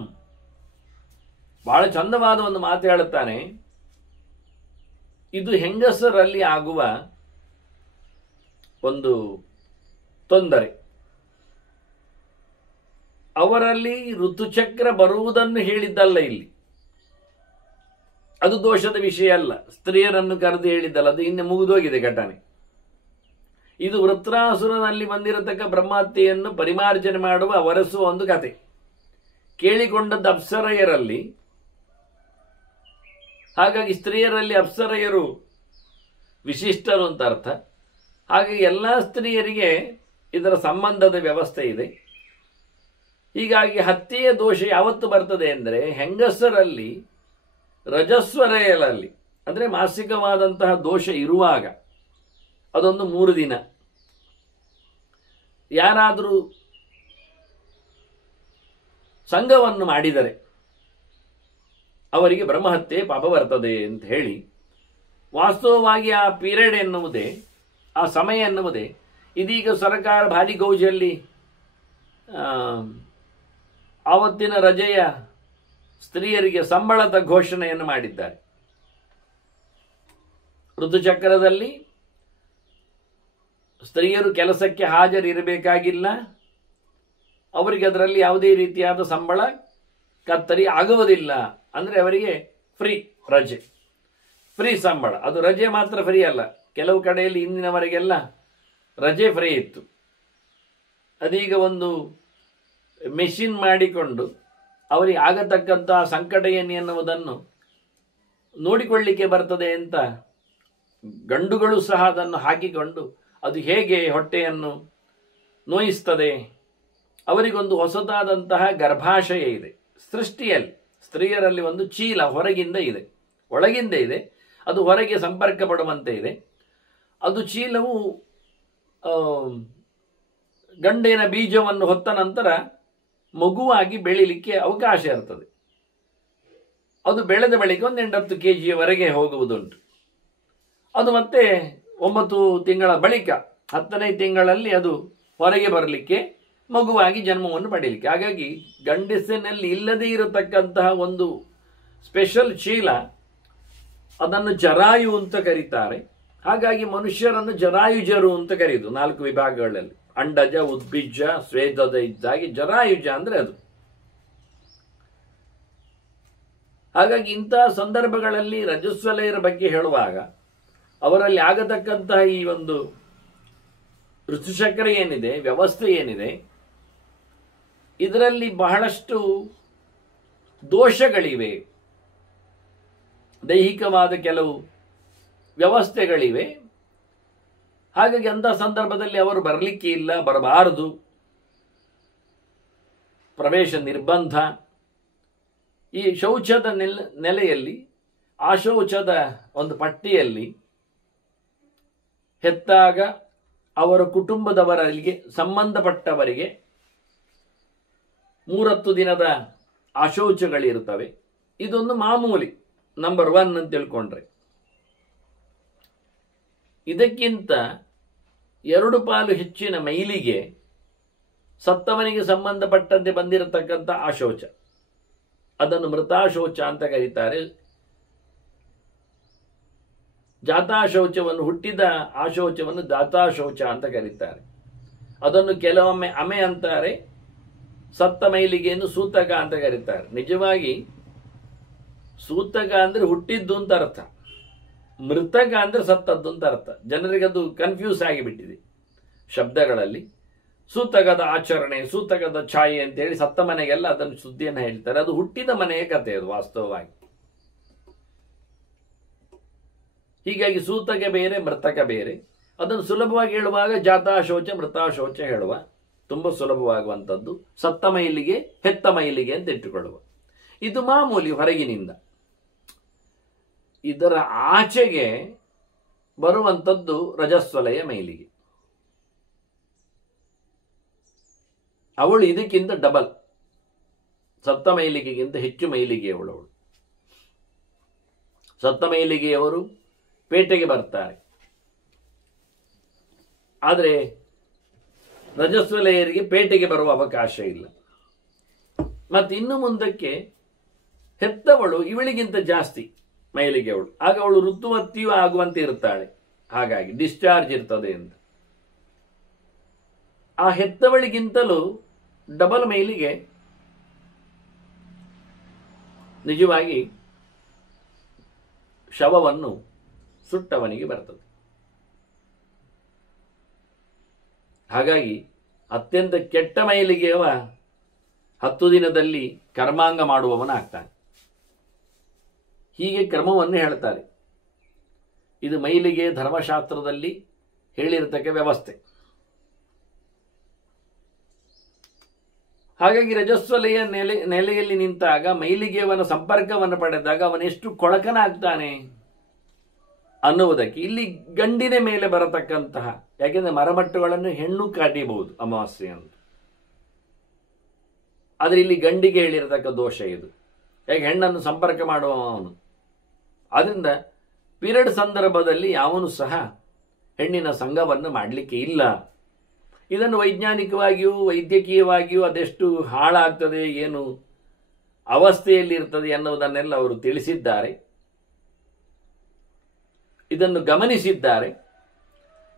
ಬಹಳ ಚಂದವಾದ ಒಂದು ಮಾತು ಹೇಳುತ್ತಾನೆ. ಇದು ಹೆಂಗಸರಲ್ಲಿ ಆಗುವ ಒಂದು ತೊಂದರೆ. ಅವರಲ್ಲಿ ಋತುಚಕ್ರ ಬರುವುದನ್ನು ಹೇಳಿದ್ದಲ್ಲ ಇಲ್ಲಿ, ಅದು ದೋಷದ ವಿಷಯ ಅಲ್ಲ. ಸ್ತ್ರೀಯರನ್ನು ಕರೆದು ಹೇಳಿದ್ದಲ್ಲ, ಅದು ಇನ್ನು ಮುಗಿದೋಗಿದೆ ಘಟನೆ. ಇದು ವೃತ್ರಾಸುರನಲ್ಲಿ ಬಂದಿರತಕ್ಕ ಬ್ರಹ್ಮಹತ್ಯೆಯನ್ನು ಪರಿಮಾರ್ಜನೆ ಮಾಡುವ ಒರೆಸುವ ಒಂದು ಕತೆ. ಕೇಳಿಕೊಂಡದ್ದು ಅಪ್ಸರೆಯರಲ್ಲಿ, ಹಾಗಾಗಿ ಸ್ತ್ರೀಯರಲ್ಲಿ ಅಪ್ಸರೆಯರು ವಿಶಿಷ್ಟರು ಅಂತ ಅರ್ಥ. ಹಾಗಾಗಿ ಎಲ್ಲ ಸ್ತ್ರೀಯರಿಗೆ ಇದರ ಸಂಬಂಧದ ವ್ಯವಸ್ಥೆ ಇದೆ. ಹೀಗಾಗಿ ಹತ್ಯೆಯ ದೋಷ ಯಾವತ್ತು ಬರ್ತದೆ ಅಂದರೆ ಹೆಂಗಸರಲ್ಲಿ ರಜಸ್ವರೆಯಲ್ಲಿ, ಅಂದರೆ ಮಾಸಿಕವಾದಂತಹ ದೋಷ ಇರುವಾಗ, ಅದೊಂದು 3 ದಿನ. ಯಾರಾದರೂ ಸಂಘವನ್ನು ಮಾಡಿದರೆ ಅವರಿಗೆ ಬ್ರಹ್ಮಹತ್ಯೆ ಪಾಪ ಬರ್ತದೆ ಅಂತ ಹೇಳಿ, ವಾಸ್ತವವಾಗಿ ಆ ಪೀರಿಯಡ್ ಎನ್ನುವುದೇ, ಆ ಸಮಯ ಎನ್ನುವುದೇ, ಇದೀಗ ಸರ್ಕಾರ ಭಾರಿ ಗೌಜಿಯಲ್ಲಿ ಆವತ್ತಿನ ರಜೆಯ ಸ್ತ್ರೀಯರಿಗೆ ಸಂಬಳದ ಘೋಷಣೆಯನ್ನು ಮಾಡಿದ್ದಾರೆ. ಋತುಚಕ್ರದಲ್ಲಿ ಸ್ತ್ರೀಯರು ಕೆಲಸಕ್ಕೆ ಹಾಜರಿರಬೇಕಾಗಿಲ್ಲ, ಅವರಿಗೆ ಅದರಲ್ಲಿ ಯಾವುದೇ ರೀತಿಯಾದ ಸಂಬಳ ಕತ್ತರಿ ಆಗುವುದಿಲ್ಲ. ಅಂದರೆ ಅವರಿಗೆ ಫ್ರೀ ರಜೆ, ಫ್ರೀ ಸಂಬಳ. ಅದು ರಜೆ ಮಾತ್ರ ಫ್ರೀ ಅಲ್ಲ, ಕೆಲವು ಕಡೆಯಲ್ಲಿ ಇಂದಿನವರೆಗೆಲ್ಲ ರಜೆ ಫ್ರೀ ಇತ್ತು. ಅದೀಗ ಒಂದು ಮೆಷಿನ್ ಮಾಡಿಕೊಂಡು ಅವರಿಗೆ ಆಗತಕ್ಕಂತಹ ಸಂಕಟ ಏನು ಎನ್ನುವುದನ್ನು ನೋಡಿಕೊಳ್ಳಿಕ್ಕೆ ಬರ್ತದೆ ಅಂತ ಗಂಡುಗಳು ಸಹ ಅದನ್ನು ಹಾಕಿಕೊಂಡು ಅದು ಹೇಗೆ ಹೊಟ್ಟೆಯನ್ನು ನೋಯಿಸ್ತದೆ, ಅವರಿಗೊಂದು ಹೊಸದಾದಂತಹ ಗರ್ಭಾಶಯ ಇದೆ ಸೃಷ್ಟಿಯಲ್ಲಿ. ಸ್ತ್ರೀಯರಲ್ಲಿ ಒಂದು ಚೀಲ ಹೊರಗಿಂದ ಇದೆ, ಒಳಗಿಂದ ಇದೆ, ಅದು ಹೊರಗೆ ಸಂಪರ್ಕ ಪಡುವಂತೆ ಇದೆ. ಅದು ಚೀಲವು ಗಂಡಿನ ಬೀಜವನ್ನು ಹೊತ್ತ ನಂತರ ಮಗುವಾಗಿ ಬೆಳೀಲಿಕ್ಕೆ ಅವಕಾಶ ಇರ್ತದೆ. ಅದು ಬೆಳೆದ ಬಳಿಕ 1-10 kgವರೆಗೆ ಹೋಗುವುದುಂಟು. ಅದು ಮತ್ತೆ 9 ತಿಂಗಳ ಬಳಿಕ 10ನೇ ತಿಂಗಳಲ್ಲಿ ಅದು ಹೊರಗೆ ಬರಲಿಕ್ಕೆ, ಮಗುವಾಗಿ ಜನ್ಮವನ್ನು ಪಡೆಯಲಿಕ್ಕೆ. ಹಾಗಾಗಿ ಗಂಡಸಿನಲ್ಲಿ ಇಲ್ಲದೇ ಇರತಕ್ಕಂತಹ ಒಂದು ಸ್ಪೆಷಲ್ ಚೀಲ, ಅದನ್ನು ಜರಾಯು ಅಂತ ಕರೀತಾರೆ. ಹಾಗಾಗಿ ಮನುಷ್ಯರನ್ನು ಜರಾಯುಜರು ಅಂತ ಕರೆಯುವುದು 4 ವಿಭಾಗಗಳಲ್ಲಿ: ಅಂಡಜ, ಉದ್ಭಿಜ್ಜ, ಸ್ವೇದದ ಇದ್ದಾಗಿ ಜರಾಯುಜ ಅಂದರೆ ಅದು. ಹಾಗಾಗಿ ಇಂತಹ ಸಂದರ್ಭಗಳಲ್ಲಿ ರಜಸ್ವಲೆಯರ ಬಗ್ಗೆ ಹೇಳುವಾಗ ಅವರಲ್ಲಿ ಆಗತಕ್ಕಂತಹ ಈ ಒಂದು ಋತುಚಕ್ರ ಏನಿದೆ, ವ್ಯವಸ್ಥೆ ಏನಿದೆ, ಇದರಲ್ಲಿ ಬಹಳಷ್ಟು ದೋಷಗಳಿವೆ, ದೈಹಿಕವಾದ ಕೆಲವು ವ್ಯವಸ್ಥೆಗಳಿವೆ. ಹಾಗಾಗಿ ಅಂತಹ ಸಂದರ್ಭದಲ್ಲಿ ಅವರು ಬರಲಿಕ್ಕೆ ಇಲ್ಲ, ಬರಬಾರದು, ಪ್ರವೇಶ ನಿರ್ಬಂಧ. ಈ ಶೌಚದ ನೆಲೆಯಲ್ಲಿ, ಆ ಶೌಚದ ಒಂದು ಪಟ್ಟಿಯಲ್ಲಿ ಹೆತ್ತಾಗ ಅವರ ಕುಟುಂಬದವರಿಗೆ ಸಂಬಂಧಪಟ್ಟವರಿಗೆ 30 ದಿನದ ಅಶೌಚಗಳಿರ್ತವೆ. ಇದೊಂದು ಮಾಮೂಲಿ ನಂಬರ್ 1 ಅಂತ ತಿಳ್ಕೊಂಡ್ರೆ. ಇದಕ್ಕಿಂತ 2 ಪಾಲು ಹೆಚ್ಚಿನ ಮೈಲಿಗೆ ಸತ್ತವನಿಗೆ ಸಂಬಂಧಪಟ್ಟಂತೆ ಬಂದಿರತಕ್ಕಂಥ ಆಶೌಚ, ಅದನ್ನು ಮೃತಾಶೌಚ ಅಂತ ಕರೀತಾರೆ. ಜಾತಾಶೌಚವನ್ನು, ಹುಟ್ಟಿದ ಆಶೌಚವನ್ನು ಜಾತಾಶೌಚ ಅಂತ ಕರೀತಾರೆ. ಅದನ್ನು ಕೆಲವೊಮ್ಮೆ ಅಮೆ ಅಂತಾರೆ, ಸತ್ತ ಮೈಲಿಗೆಯನ್ನು ಸೂತಕ ಅಂತ ಕರೀತಾರೆ. ನಿಜವಾಗಿ ಸೂತಕ ಅಂದರೆ ಹುಟ್ಟಿದ್ದು ಅಂತ ಅರ್ಥ, ಮೃತಕ ಅಂದರೆ ಸತ್ತದ್ದು ಅಂತ ಅರ್ಥ. ಜನರಿಗೆ ಅದು ಕನ್ಫ್ಯೂಸ್ ಆಗಿಬಿಟ್ಟಿದೆ ಶಬ್ದಗಳಲ್ಲಿ. ಸೂತಕದ ಆಚರಣೆ, ಸೂತಕದ ಛಾಯೆ ಅಂತೇಳಿ ಸತ್ತ ಮನೆಗೆಲ್ಲ ಅದನ್ನು ಸುದ್ದಿಯನ್ನು ಹೇಳ್ತಾರೆ. ಅದು ಹುಟ್ಟಿದ ಮನೆಯ ಕಥೆ ಅದು ವಾಸ್ತವವಾಗಿ. ಹೀಗಾಗಿ ಸೂತಕ ಬೇರೆ, ಮೃತಕ ಬೇರೆ. ಅದನ್ನು ಸುಲಭವಾಗಿ ಹೇಳುವಾಗ ಜಾತಾಶೌಚ, ಮೃತಾಶೌಚ ಹೇಳುವ, ತುಂಬ ಸುಲಭವಾಗುವಂಥದ್ದು. ಸತ್ತ ಮೈಲಿಗೆ, ಹೆತ್ತ ಮೈಲಿಗೆ ಅಂತ ಇಟ್ಟುಕೊಳ್ಳುವ. ಇದು ಮಾಮೂಲಿ ಹೊರಗಿನಿಂದ. ಇದರ ಆಚೆಗೆ ಬರುವಂಥದ್ದು ರಜಸ್ವಲೆಯ ಮೈಲಿಗೆ. ಅವಳು ಇದಕ್ಕಿಂತ ಡಬಲ್, ಸತ್ತ ಮೈಲಿಗೆಗಿಂತ ಹೆಚ್ಚು ಮೈಲಿಗೆಯವಳು. ಸತ್ತ ಮೈಲಿಗೆಯವರು ಪೇಟೆಗೆ ಬರ್ತಾರೆ, ಆದರೆ ರಜಸ್ವಲೆಯರಿಗೆ ಪೇಟೆಗೆ ಬರುವ ಅವಕಾಶ ಇಲ್ಲ. ಮತ್ತು ಇನ್ನು ಮುಂದಕ್ಕೆ ಹೆತ್ತವಳು ಇವಳಿಗಿಂತ ಜಾಸ್ತಿ ಮೈಲಿಗೆ ಅವಳು, ಆಗ ಅವಳು ಋತುವತ್ತಿಯೂ ಆಗುವಂತೆ ಇರುತ್ತಾಳೆ. ಹಾಗಾಗಿ ಡಿಸ್ಚಾರ್ಜ್ ಇರ್ತದೆ ಅಂತ. ಆ ಹೆತ್ತವಳಿಗಿಂತಲೂ ಡಬಲ್ ಮೈಲಿಗೆ ನಿಜವಾಗಿ ಶವವನ್ನು ಸುಟ್ಟವನಿಗೆ ಬರ್ತದೆ. ಹಾಗಾಗಿ ಅತ್ಯಂತ ಕೆಟ್ಟ ಮೈಲಿಗೆಯವ 10 ದಿನದಲ್ಲಿ ಕರ್ಮಾಂಗ ಮಾಡುವವನಾಗ್ತಾನೆ. ಹೀಗೆ ಕ್ರಮವನ್ನು ಹೇಳ್ತಾರೆ. ಇದು ಮೈಲಿಗೆ ಧರ್ಮಶಾಸ್ತ್ರದಲ್ಲಿ ಹೇಳಿರತಕ್ಕ ವ್ಯವಸ್ಥೆ. ಹಾಗಾಗಿ ರಜಸ್ವಲೆಯ ನೆಲೆಯಲ್ಲಿ ನಿಂತಾಗ ಮೈಲಿಗೆಯವನ ಸಂಪರ್ಕವನ್ನು ಪಡೆದಾಗ ಅವನೆಷ್ಟು ಕೊಳಕನಾಗ್ತಾನೆ ಅನ್ನುವುದಕ್ಕೆ ಇಲ್ಲಿ ಗಂಡಿನ ಮೇಲೆ ಬರತಕ್ಕಂತಹ, ಯಾಕೆಂದ್ರೆ ಮರಮಟ್ಟುಗಳನ್ನು ಹೆಣ್ಣು ಕಾಟಿಬಹುದು ಅಮಾವಾಸ್ಯೆ ಅಂತ. ಆದರೆ ಇಲ್ಲಿ ಗಂಡಿಗೆ ಹೇಳಿರತಕ್ಕ ದೋಷ ಇದು. ಯಾಕೆ ಹೆಣ್ಣನ್ನು ಸಂಪರ್ಕ ಮಾಡುವ ಅವನು. ಆದ್ದರಿಂದ ಪೀರಿಯಡ್ ಸಂದರ್ಭದಲ್ಲಿ ಯಾವನು ಸಹ ಹೆಣ್ಣಿನ ಸಂಘವನ್ನು ಮಾಡಲಿಕ್ಕೆ ಇಲ್ಲ. ಇದನ್ನು ವೈಜ್ಞಾನಿಕವಾಗಿಯೂ ವೈದ್ಯಕೀಯವಾಗಿಯೂ ಅದೆಷ್ಟು ಹಾಳಾಗ್ತದೆ, ಏನು ಅವಸ್ಥೆಯಲ್ಲಿರ್ತದೆ ಎನ್ನುವುದನ್ನೆಲ್ಲ ಅವರು ತಿಳಿಸಿದ್ದಾರೆ, ಇದನ್ನು ಗಮನಿಸಿದ್ದಾರೆ.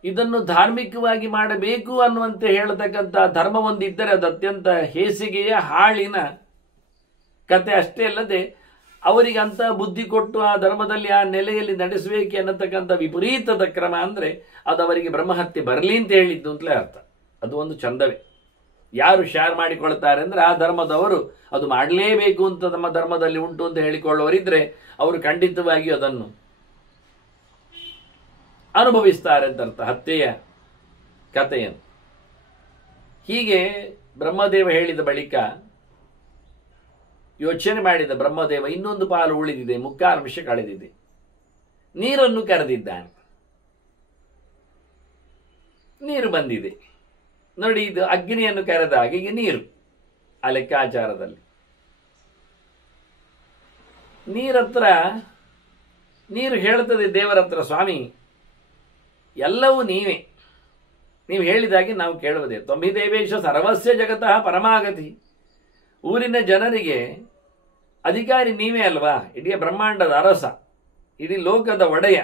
ಇದನ್ನು ಧಾರ್ಮಿಕವಾಗಿ ಮಾಡಬೇಕು ಅನ್ನುವಂತೆ ಹೇಳತಕ್ಕಂಥ ಧರ್ಮ ಒಂದಿದ್ದರೆ ಅದು ಅತ್ಯಂತ ಹೇಸಿಗೆಯ ಹಾಳಿನ ಕತೆ ಅಷ್ಟೇ ಅಲ್ಲದೆ ಅವರಿಗೆ ಅಂತ ಬುದ್ಧಿ ಕೊಟ್ಟು ಆ ಧರ್ಮದಲ್ಲಿ ಆ ನೆಲೆಯಲ್ಲಿ ನಡೆಸಬೇಕು ಅನ್ನತಕ್ಕಂಥ ವಿಪರೀತದ ಕ್ರಮ ಅಂದರೆ ಅದು ಅವರಿಗೆ ಬ್ರಹ್ಮಹತ್ಯೆ ಬರಲಿ ಅಂತ ಹೇಳಿದ್ದು ಅಂತಲೇ ಅರ್ಥ. ಅದು ಒಂದು ಚಂದವೇ. ಯಾರು ಶೇರ್ ಮಾಡಿಕೊಳ್ತಾರೆ ಅಂದರೆ ಆ ಧರ್ಮದವರು ಅದು ಮಾಡಲೇಬೇಕು ಅಂತ ನಮ್ಮ ಧರ್ಮದಲ್ಲಿ ಉಂಟು ಅಂತ ಹೇಳಿಕೊಳ್ಳುವರಿದ್ರೆ ಅವರು ಖಂಡಿತವಾಗಿಯೂ ಅದನ್ನು ಅನುಭವಿಸ್ತಾರೆ ಅಂತ ಅರ್ಥ, ಹತ್ಯೆಯ ಕಥೆಯನ್ನು. ಹೀಗೆ ಬ್ರಹ್ಮದೇವ ಹೇಳಿದ ಬಳಿಕ ಯೋಚನೆ ಮಾಡಿದ ಬ್ರಹ್ಮದೇವ ಇನ್ನೊಂದು ಪಾಲು ಉಳಿದಿದೆ, ಮುಕ್ಕಾಂಶ ಕಳೆದಿದೆ. ನೀರನ್ನು ಕರೆದಿದ್ದಾನೆ. ನೀರು ಬಂದಿದೆ ನೋಡಿ. ಇದು ಅಗ್ನಿಯನ್ನು ಕರೆದಾಗ ಈಗ ನೀರು ಆ ಲೆಕ್ಕಾಚಾರದಲ್ಲಿ ನೀರು ಹೇಳ್ತದೆ ದೇವರ ಹತ್ರ, ಸ್ವಾಮಿ ಎಲ್ಲವೂ ನೀವೇ, ನೀವು ಹೇಳಿದಾಗೆ ನಾವು ಕೇಳುವುದೇ. ತ್ವಮಿದೇವೇಶ ಸರ್ವಸ್ಯ ಜಗತಃ ಪರಮಾಗತಿ. ಊರಿನ ಜನರಿಗೆ ಅಧಿಕಾರಿ ನೀವೇ ಅಲ್ವಾ, ಇಡೀ ಬ್ರಹ್ಮಾಂಡದ ಅರಸ, ಇಡೀ ಲೋಕದ ಒಡೆಯ,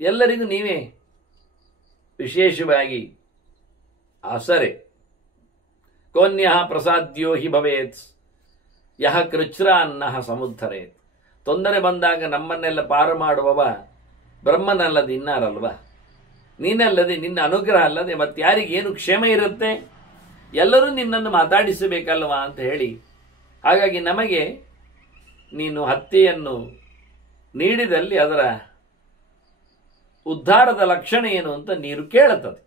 ಎಲ್ಲರಿಗೂ ನೀವೇ ವಿಶೇಷವಾಗಿ ಆಸರೆ. ಕೋನ್ಯಃ ಪ್ರಸಾದ್ಯೋ ಹಿ ಭವೇತ್ ಯಹ ಕೃಚ್ರಾನ್ನಃ ಸಮುದ್ಧರೇತ್. ತೊಂದರೆ ಬಂದಾಗ ನಮ್ಮನ್ನೆಲ್ಲ ಪಾರು ಮಾಡುವವ ಬ್ರಹ್ಮನಲ್ಲದೆ ಇನ್ನಾರಲ್ವಾ, ನೀನಲ್ಲದೆ, ನಿನ್ನ ಅನುಗ್ರಹ ಅಲ್ಲದೆ ಮತ್ತಾರಿಗೇನು ಕ್ಷೇಮ ಇರುತ್ತೆ, ಎಲ್ಲರೂ ನಿನ್ನನ್ನು ಮಾತಾಡಿಸಬೇಕಲ್ವಾ ಅಂತ ಹೇಳಿ, ಹಾಗಾಗಿ ನಮಗೆ ನೀನು ಹತ್ಯೆಯನ್ನು ನೀಡಿದಲ್ಲಿ ಅದರ ಉದ್ಧಾರದ ಲಕ್ಷಣ ಏನು ಅಂತ ನೀರು ಕೇಳುತ್ತದೆ.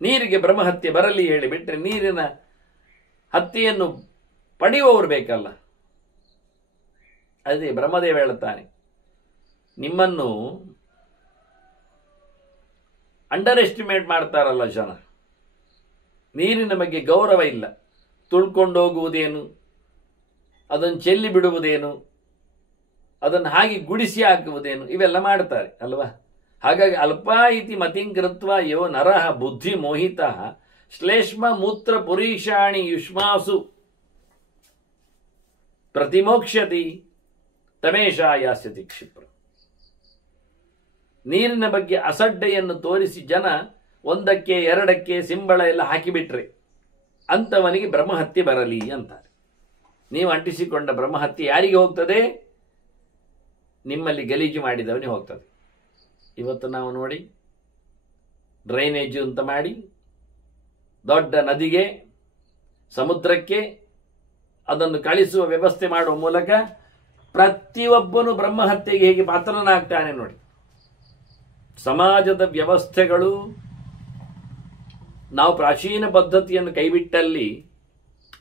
ನೀರಿಗೆ ಬ್ರಹ್ಮಹತ್ಯೆ ಬರಲಿ ಹೇಳಿಬಿಟ್ರೆ ನೀರಿನ ಹತ್ಯೆಯನ್ನು ಪಡೆಯುವವರು ಬೇಕಲ್ಲ. ಅದೇ ಬ್ರಹ್ಮದೇವ ಹೇಳುತ್ತಾನೆ, ನಿಮ್ಮನ್ನು ಅಂಡರ್ ಎಸ್ಟಿಮೇಟ್ ಮಾಡ್ತಾರಲ್ಲ ಜನ, ನೀರಿನ ಬಗ್ಗೆ ಗೌರವ ಇಲ್ಲ, ತುಳ್ಕೊಂಡು ಹೋಗುವುದೇನು, ಅದನ್ನು ಚೆಲ್ಲಿ ಬಿಡುವುದೇನು, ಅದನ್ನು ಹಾಗೆ ಗುಡಿಸಿ ಹಾಕುವುದೇನು, ಇವೆಲ್ಲ ಮಾಡ್ತಾರೆ ಅಲ್ವಾ. ಹಾಗಾಗಿ ಅಲ್ಪ ಇತಿ ಮತಿಂಕೃತ್ವ ಯೋ ನರಃ ಬುದ್ಧಿ ಮೋಹಿತ ಶ್ಲೇಷ್ಮ ಮೂತ್ರ ಪುರೀಷಾಣಿ ಯುಷ್ಮಾಸು ಪ್ರತಿಮೋಕ್ಷತಿ ತಮೇಶ ಯಾಸ್ಯತಿ ಕ್ಷಿಪ್ರ. ನೀರಿನ ಬಗ್ಗೆ ಅಸಡ್ಡೆಯನ್ನು ತೋರಿಸಿ ಜನ 1ಕ್ಕೆ 2ಕ್ಕೆ ಸಿಂಬಳ ಎಲ್ಲ ಹಾಕಿಬಿಟ್ರೆ ಅಂಥವನಿಗೆ ಬ್ರಹ್ಮಹತ್ಯೆ ಬರಲಿ ಅಂತಾರೆ. ನೀವು ಅಂಟಿಸಿಕೊಂಡ ಬ್ರಹ್ಮಹತ್ಯೆ ಯಾರಿಗೆ ಹೋಗ್ತದೆ? ನಿಮ್ಮಲ್ಲಿ ಗಲೀಜು ಮಾಡಿದವನಿಗೆ ಹೋಗ್ತದೆ. ಇವತ್ತು ನಾವು ನೋಡಿ ಡ್ರೈನೇಜು ಅಂತ ಮಾಡಿ ದೊಡ್ಡ ನದಿಗೆ, ಸಮುದ್ರಕ್ಕೆ ಅದನ್ನು ಕಳಿಸುವ ವ್ಯವಸ್ಥೆ ಮಾಡುವ ಮೂಲಕ ಪ್ರತಿಯೊಬ್ಬನು ಬ್ರಹ್ಮಹತ್ಯೆಗೆ ಹೇಗೆ ಪಾತ್ರನಾಗ್ತಾನೆ ನೋಡಿ. ಸಮಾಜದ ವ್ಯವಸ್ಥೆಗಳು ನಾವು ಪ್ರಾಚೀನ ಪದ್ಧತಿಯನ್ನು ಕೈಬಿಟ್ಟಲ್ಲಿ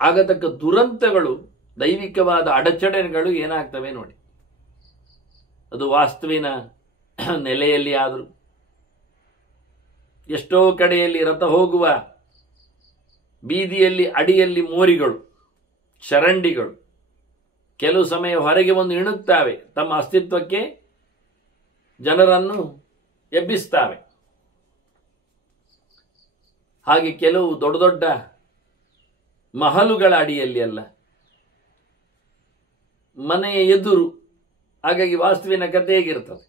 ಆಗತಕ್ಕ ದುರಂತಗಳು, ದೈವಿಕವಾದ ಅಡಚಣೆಗಳು ಏನಾಗ್ತವೆ ನೋಡಿ. ಅದು ವಾಸ್ತುವಿನ ನೆಲೆಯಲ್ಲಿ ಆದರೂ, ಎಷ್ಟೋ ಕಡೆಯಲ್ಲಿ ರಥ ಹೋಗುವ ಬೀದಿಯಲ್ಲಿ ಅಡಿಯಲ್ಲಿ ಮೋರಿಗಳು, ಚರಂಡಿಗಳು ಕೆಲವು ಸಮಯ ಹೊರಗೆ ಒಂದು ಇಣುಕ್ತಾವೆ, ತಮ್ಮ ಅಸ್ತಿತ್ವಕ್ಕೆ ಜನರನ್ನು ಎಬ್ಬಿಸ್ತಾವೆ. ಹಾಗೆ ಕೆಲವು ದೊಡ್ಡ ದೊಡ್ಡ ಮಹಲುಗಳ ಅಡಿಯಲ್ಲಿ ಅಲ್ಲ, ಮನೆಯ ಎದುರು. ಹಾಗಾಗಿ ವಾಸ್ತುವಿನ ಕಥೆ ಹೇಗಿರ್ತದೆ,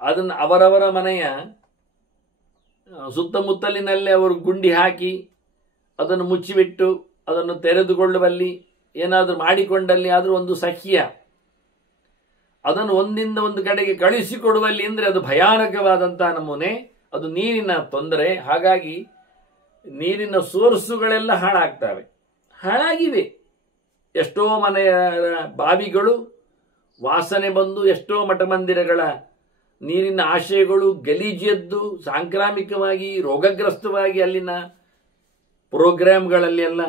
ಅದನ್ನು ಅವರವರ ಮನೆಯ ಸುತ್ತಮುತ್ತಲಿನಲ್ಲೇ ಅವರು ಗುಂಡಿ ಹಾಕಿ ಅದನ್ನು ಮುಚ್ಚಿಬಿಟ್ಟು ಅದನ್ನು ತೆರೆದುಕೊಳ್ಳುವಲ್ಲಿ ಏನಾದರೂ ಮಾಡಿಕೊಂಡಲ್ಲಿ ಆದರೂ ಒಂದು ಸಖ್ಯ. ಅದನ್ನು ಒಂದಿಂದ ಒಂದು ಕಡೆಗೆ ಕಳಿಸಿಕೊಡುವಲ್ಲಿ ಅಂದರೆ ಅದು ಭಯಾನಕವಾದಂತಹ ನಮೂನೆ, ಅದು ನೀರಿನ ತೊಂದರೆ. ಹಾಗಾಗಿ ನೀರಿನ ಸೋರ್ಸುಗಳೆಲ್ಲ ಹಾಳಾಗಿವೆ. ಎಷ್ಟೋ ಮನೆಯ ಬಾವಿಗಳು ವಾಸನೆ ಬಂದು, ಎಷ್ಟೋ ಮಠ ಮಂದಿರಗಳ ನೀರಿನ ಆಶಯಗಳು ಗಲೀಜೆದ್ದು ಸಾಂಕ್ರಾಮಿಕವಾಗಿ ರೋಗಗ್ರಸ್ತವಾಗಿ ಅಲ್ಲಿನ ಪ್ರೋಗ್ರಾಮ್ಗಳಲ್ಲಿ ಎಲ್ಲ